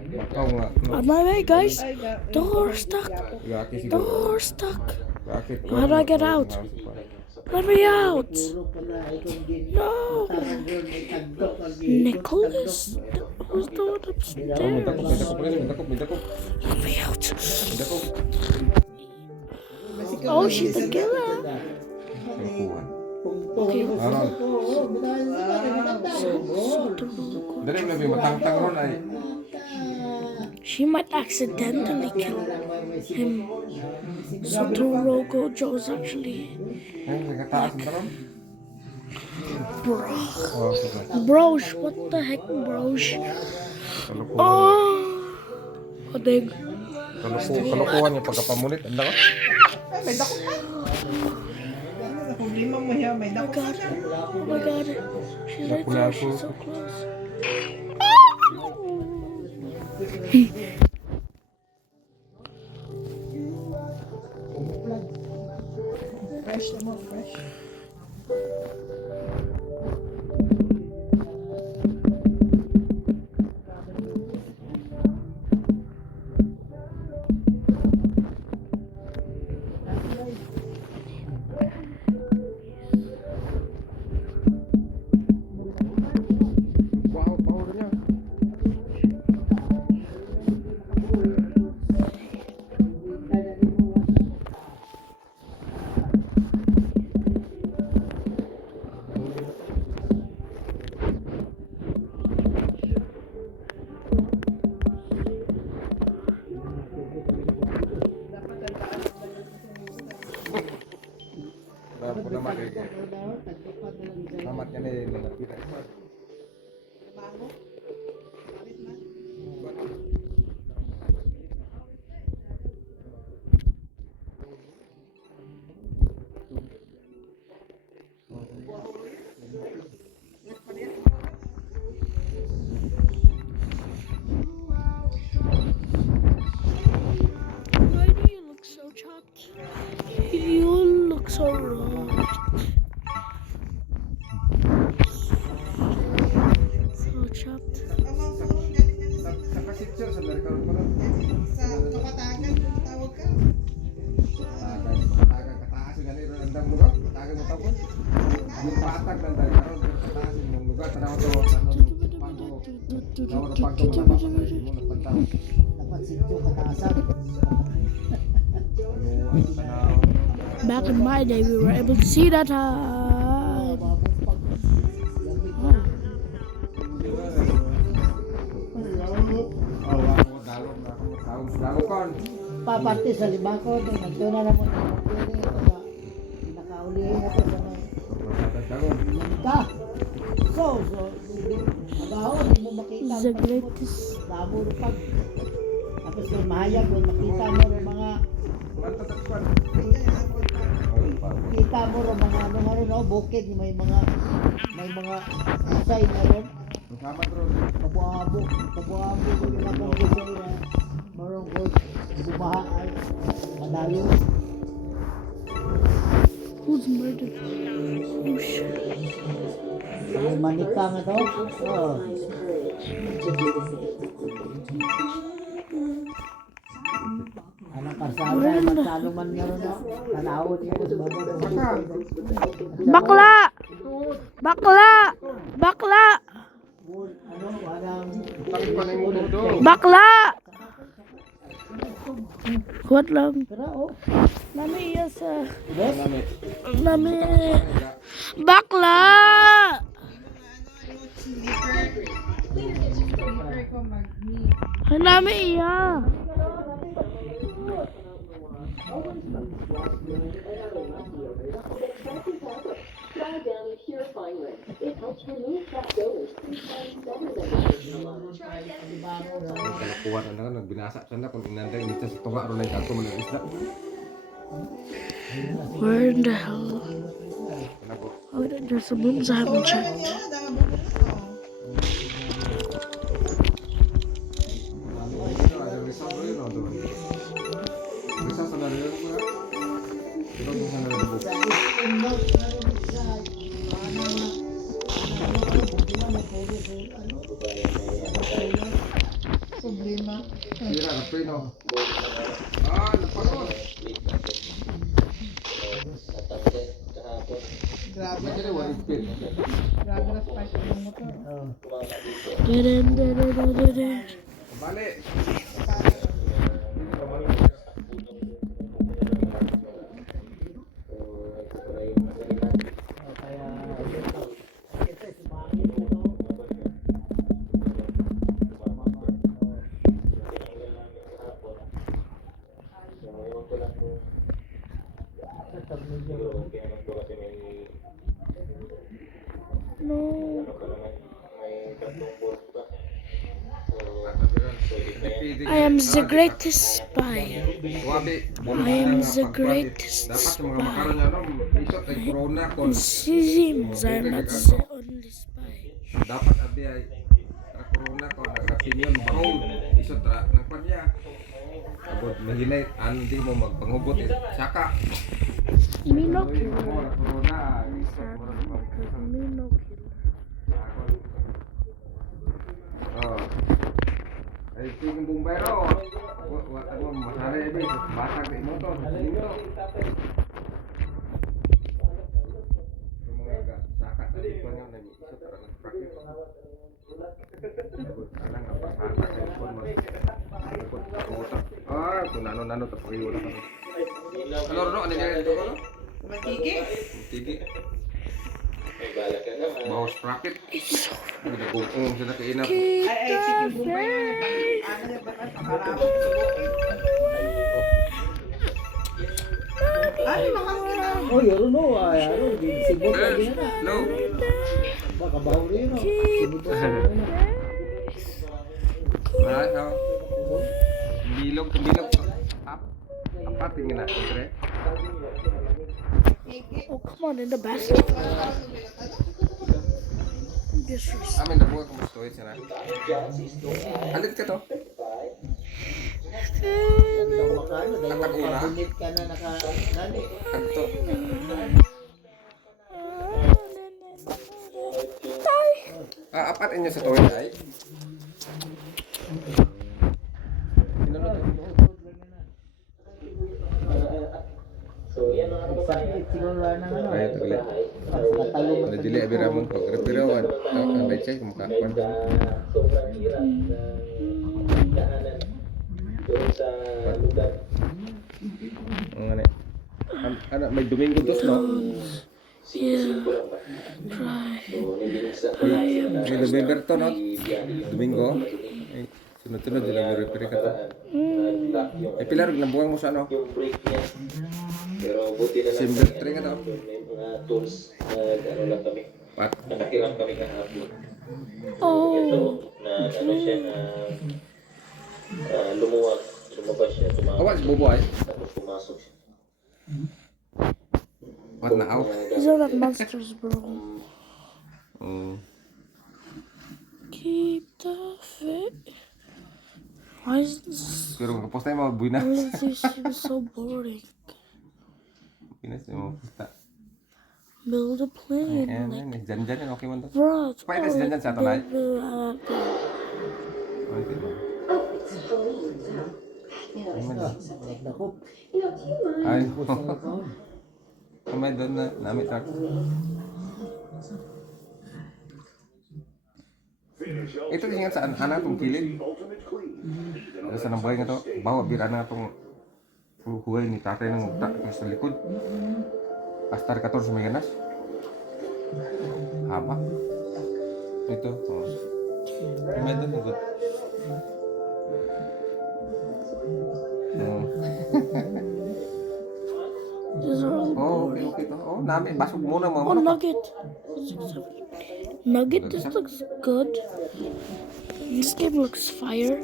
Makaw nga. On my way, guys. Ay, Door stuck. Gaki siguro. Door stuck. Gaki. How do I get out? Let me out. Lurok pa na. Itong gin. No. Tarang yun. May tagdok. ang gin. Nicholas. Who's the one May dakop, may upstairs? dakop, may dakop, may dakop, Let me out. may dakop. Oh, she's the killer. Kukuhan. Okay. Aron. Oo, bitahin sila. Oo. Dali na may matangtang ron ay. She might accidentally kill him. So Torogo Joe's actually. Ay, may kataas na ron. bro. Oh, sige. Bros, what the heck, bros? Kalukuhan. Oh, dang. Kalukuhan yung pagkapamulit. Ang dako? Ay, may dako pa. Ano, problema mo yan, may Oh my dako god. Oh my god. She's right there. She's so close. Fresh naman, fresh. Wow, power niya. Baru po naman eh. Namat yan eh. Nalapit ay pa. Bago. Palit na. Why do you look so chopped? You look so raw. So chopped. Sa kasityo, sa Amerikano pa rin. Sa kapatagan, tawag ka. Katagan kataas yung ganito. Andang lugar, katagan mo tapon. Yung patag ng dahil karoon, kataas yung lugar. Tanaw to, pagko. Tanaw na pagko mo na mo nagpantang. Dapat sityo kataasan. Tanaw. Back in my day, we were able to see that. Paparte sa libako, nagtuna na mo na pili ito sa pinakaulihin ito sa may ka. So, agaw, hindi mo makita. The greatest. Labo pag. Tapos may mahayag, kung makita mo rin mga, kita mo rin mga ano, no, bukid, may mga asay na rin. Kabuabo, kung nakang gusto nila, marong ko, bumaha ay madalo. Who's murdered? Oh shit. May manika nga to. Oh. Anong kasama, matalo man nga rin, no? Tanawon niya sa baba. Bakla! Bakla! Bakla! Ano, walang Bakla! What lang? tira, oh. Nami iya sa... Yes? Nami... Bakla! Sleeper ko mag-meet. Nami iya. Kalakuhan na nga, nagbinasa siya na kung inanday nito sa tunga ron ay kato mo ng isda. Where in the hell? Oh, there's some rooms I haven't checked. Problema. Mira, napino. Ah, napagod. Grabe. Medyo wala ipin. Grabe na spice ng motor. Oh. Balik. No. I am the greatest spy. I am the greatest spy. It seems I am not the only spy. Dapat abi ay corona ko na opinion bahol isot ra nang kanya. Abot mahinay andi mo magpangugot saka. Me no Oy, killer. mo ra corona. Because me no killer. Oh. Ay sige bumbero. Wa ano masare abi basag di motor. Dito. Saka tadi ko nga nani isot ra nang praktis. Ana nga pasata sa phone mo. Ah, kung ano-ano ta pakiwala ka. Ano ro ano nga ito ko? Matigi? Tigi. Bawas bracket. Nagbuong sila kay ina. Ay, sige, bumay na. Ano na ba ang pangarap? Ano mga kina? Oh, yun no, ay, sibot na din na. No. Baka baho rin, no? Sibot na na. Ay, no. Bilog. Apat tingin na, pre. Oh, come on, in the basket. Disrespect. Amin na buka kung gusto ito na. Alit ka to. Makano, dahil nakabunit ka na nakadali. Kanto. Apat inyo sa toilet ay. Sakit siguro lang ng ano. Ay, tagali. Nakatalong Ano dili abira mong pag-repirawan. Ang right side kung makakuan. Ang ano. Ano, may Domingo dos, no? Yeah. Try. May November to, no? Domingo. Ay, sunod-sunod nila mo repair ka to. Ay, pilar, nabuang mo sa ano? Pero buti na lang December 3 ka to. may mga tools na ano lang kami. Pat. Nakakiram kami kahapon. Oh. Ito na ano siya na lumuwag, lumabas siya, Awas, bobo ay. tapos pumasok siya. Pat na aw. These are not monsters, bro. Keep the faith. Why is this? Pero kung post tayo mga buwinas. All of this seems so boring. Buwinas yung mga posta. Build a plane. Ayan, Like, ayan. Dyan-dyan yun. Okay man to. bro, it's Pwede si Janjan sa tunay. Okay ba? Ay, man. Nakop. Ay, kamay doon na namin truck. Ito tingin saan anak kung kilid. Ano sa nang buhay nga to? Bawa bira na itong huway ni tatay ng utak sa likod. Astar 14 may ganas. Haba. Ito. Oh. Kamay doon likod. These are all Oh, okay to. Oh, namin. Basog muna mga Oh, manok. nugget. Nugget, this looks good. This game looks fire.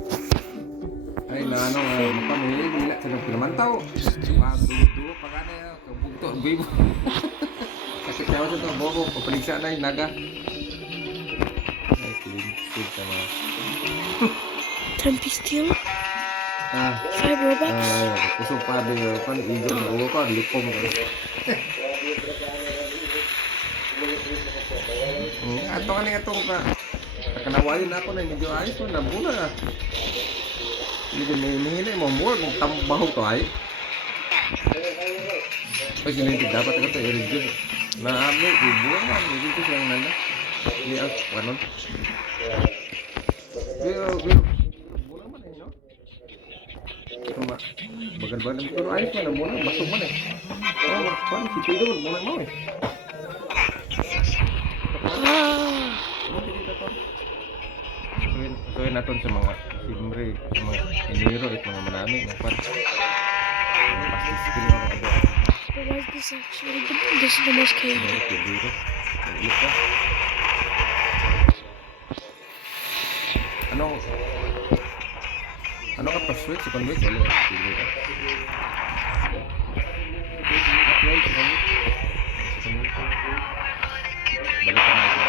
Ay, na ano, mapamili, nila sa pinamantaw. Dulo pa ka na, kabugto, ang bibo. Sakit na ako sa bobo, papaligsa na yung naga. Ay, kilig ka mga. 10 piece steel. Ah, 5 Robux. kusog pa, pan, igo ng ulo ko, lipong. Ato ka na itong ka. Nakanawayo na ako na medyo ayos ko, nabuna na. Hindi ko may mo more kung tambaho to ay. Ay, sinintig dapat ako ito i-review. Naami, ibuwan na, hindi ko siyang nana. Hindi ang kanon. Pero, muna man eh, no? Ito ma, bagal-bagal. Pero ayos man, muna, basog man eh. Paano, si Pedro, muna mo eh. So naton sa mga simre, sa mga enero at mga manami ng pan. Pasti skill na ako. But why is this actually this is the most chaotic? Pedro. Ilit ka. first week, second week, wala. Sige ka. Second week. Second week. Balik ka na ito.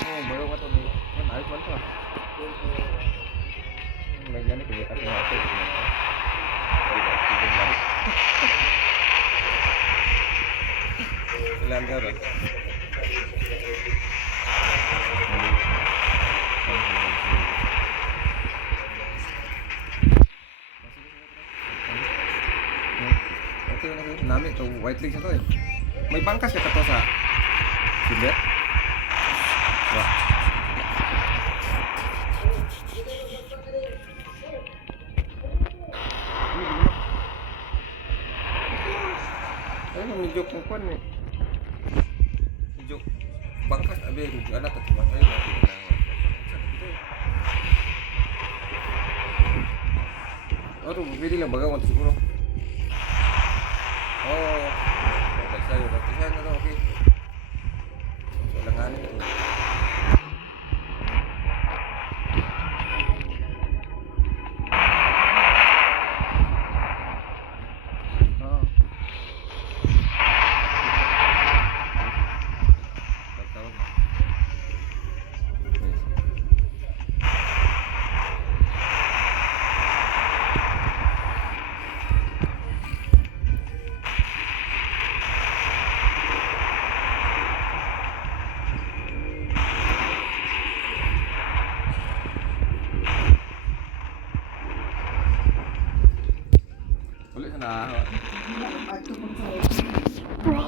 Oh, baru apa tuh? Kan air mana? Lagi ni kegiatan apa? Ilan ka ba? Ito namin to white legs ito eh. May bangkas ka to sa silver. Wah. Ano medyo kung kuan eh. Medyo bangkas abi medyo anak at tumatay natin na. Aduh, pwede lang bagawan siguro. Oh, saya latihan na okay. Kailanganin ito. Ulit na. Bro.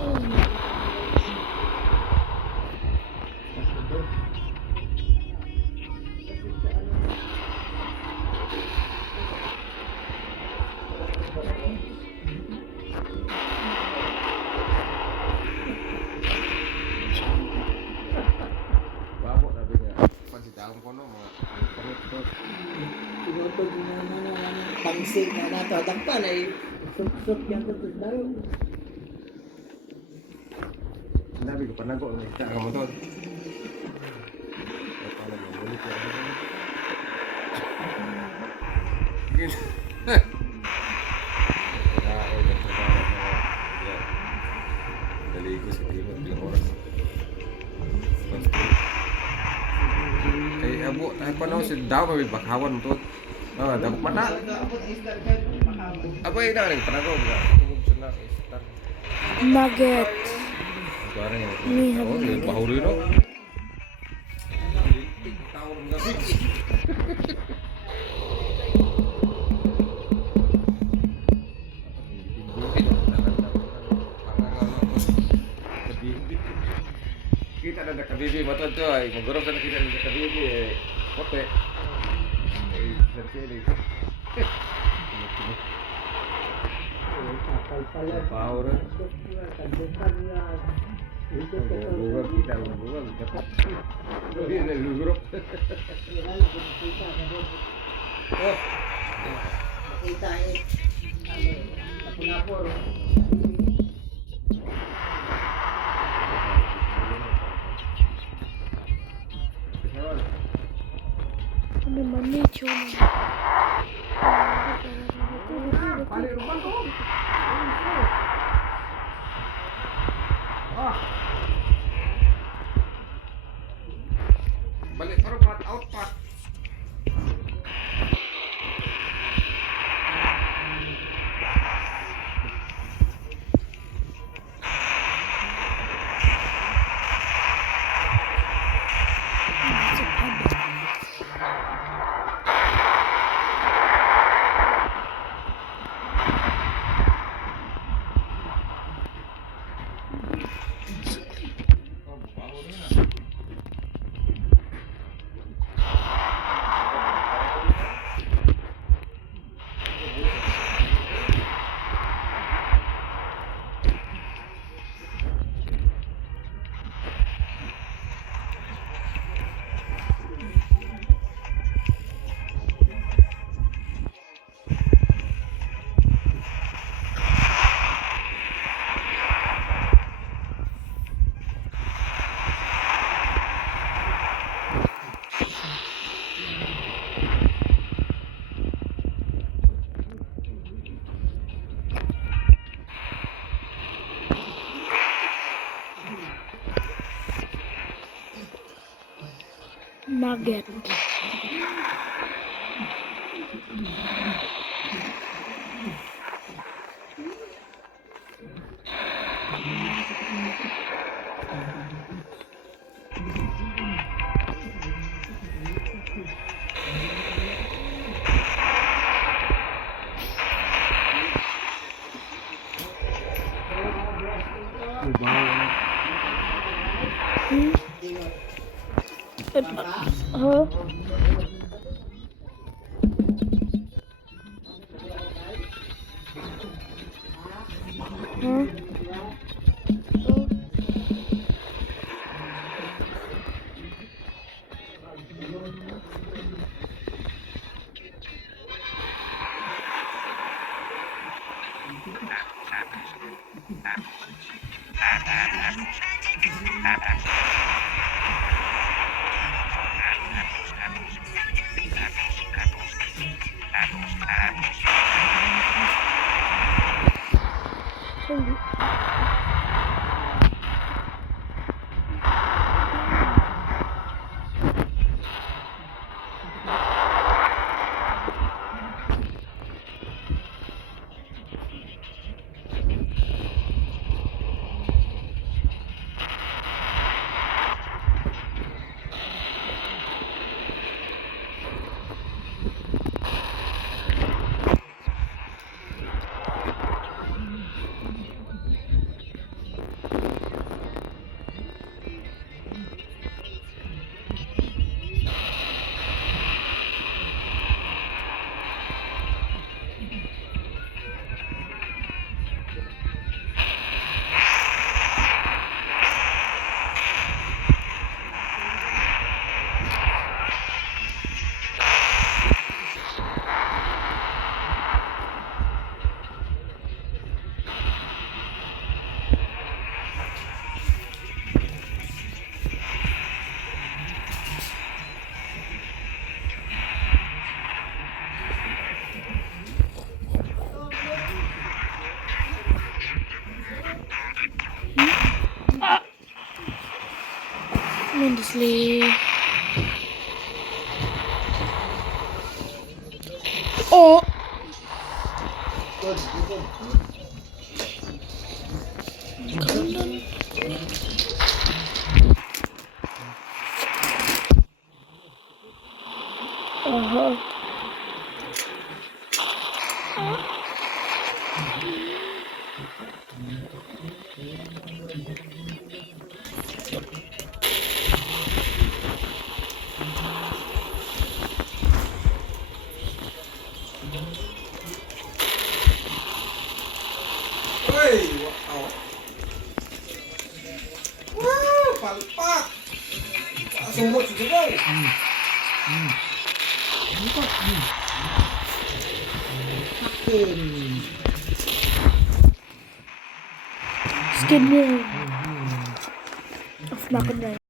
Babo na din niya. Pansitaon ko no mga kamot-kamot. Tinutog na naman pangsig na nato. Adampan ay sup-sup yan to daw. Sinabi ko panago ng isa ka motor. Ay pala mo ulit yan. Sige. Dali ko sa timot bilang oras. Kay abo, tayo pa na si daw may bakawan to. Ah, dagok mata. Apa ini nih? Panago ba? Tungog sa na start. Nugget. Barang yang Ini oh, habis yung bahuri no. Kita ada kabibi mata tu ay magorok na kita ada kabibi eh kote. Eh, sini. Power. Google kita Google dapat. Ini Google. Oh, Makita eh. Napungapor. Ano man ni chuma. balik rumah tu. Ah. Balik baru part out part. Nugget. Huh? Huh? Tremendously. Oh! Come down. Uh-huh. Uy! Wow! Wow! Palpak! Sumot sa dugaw! Skin mirror. Off na ako na.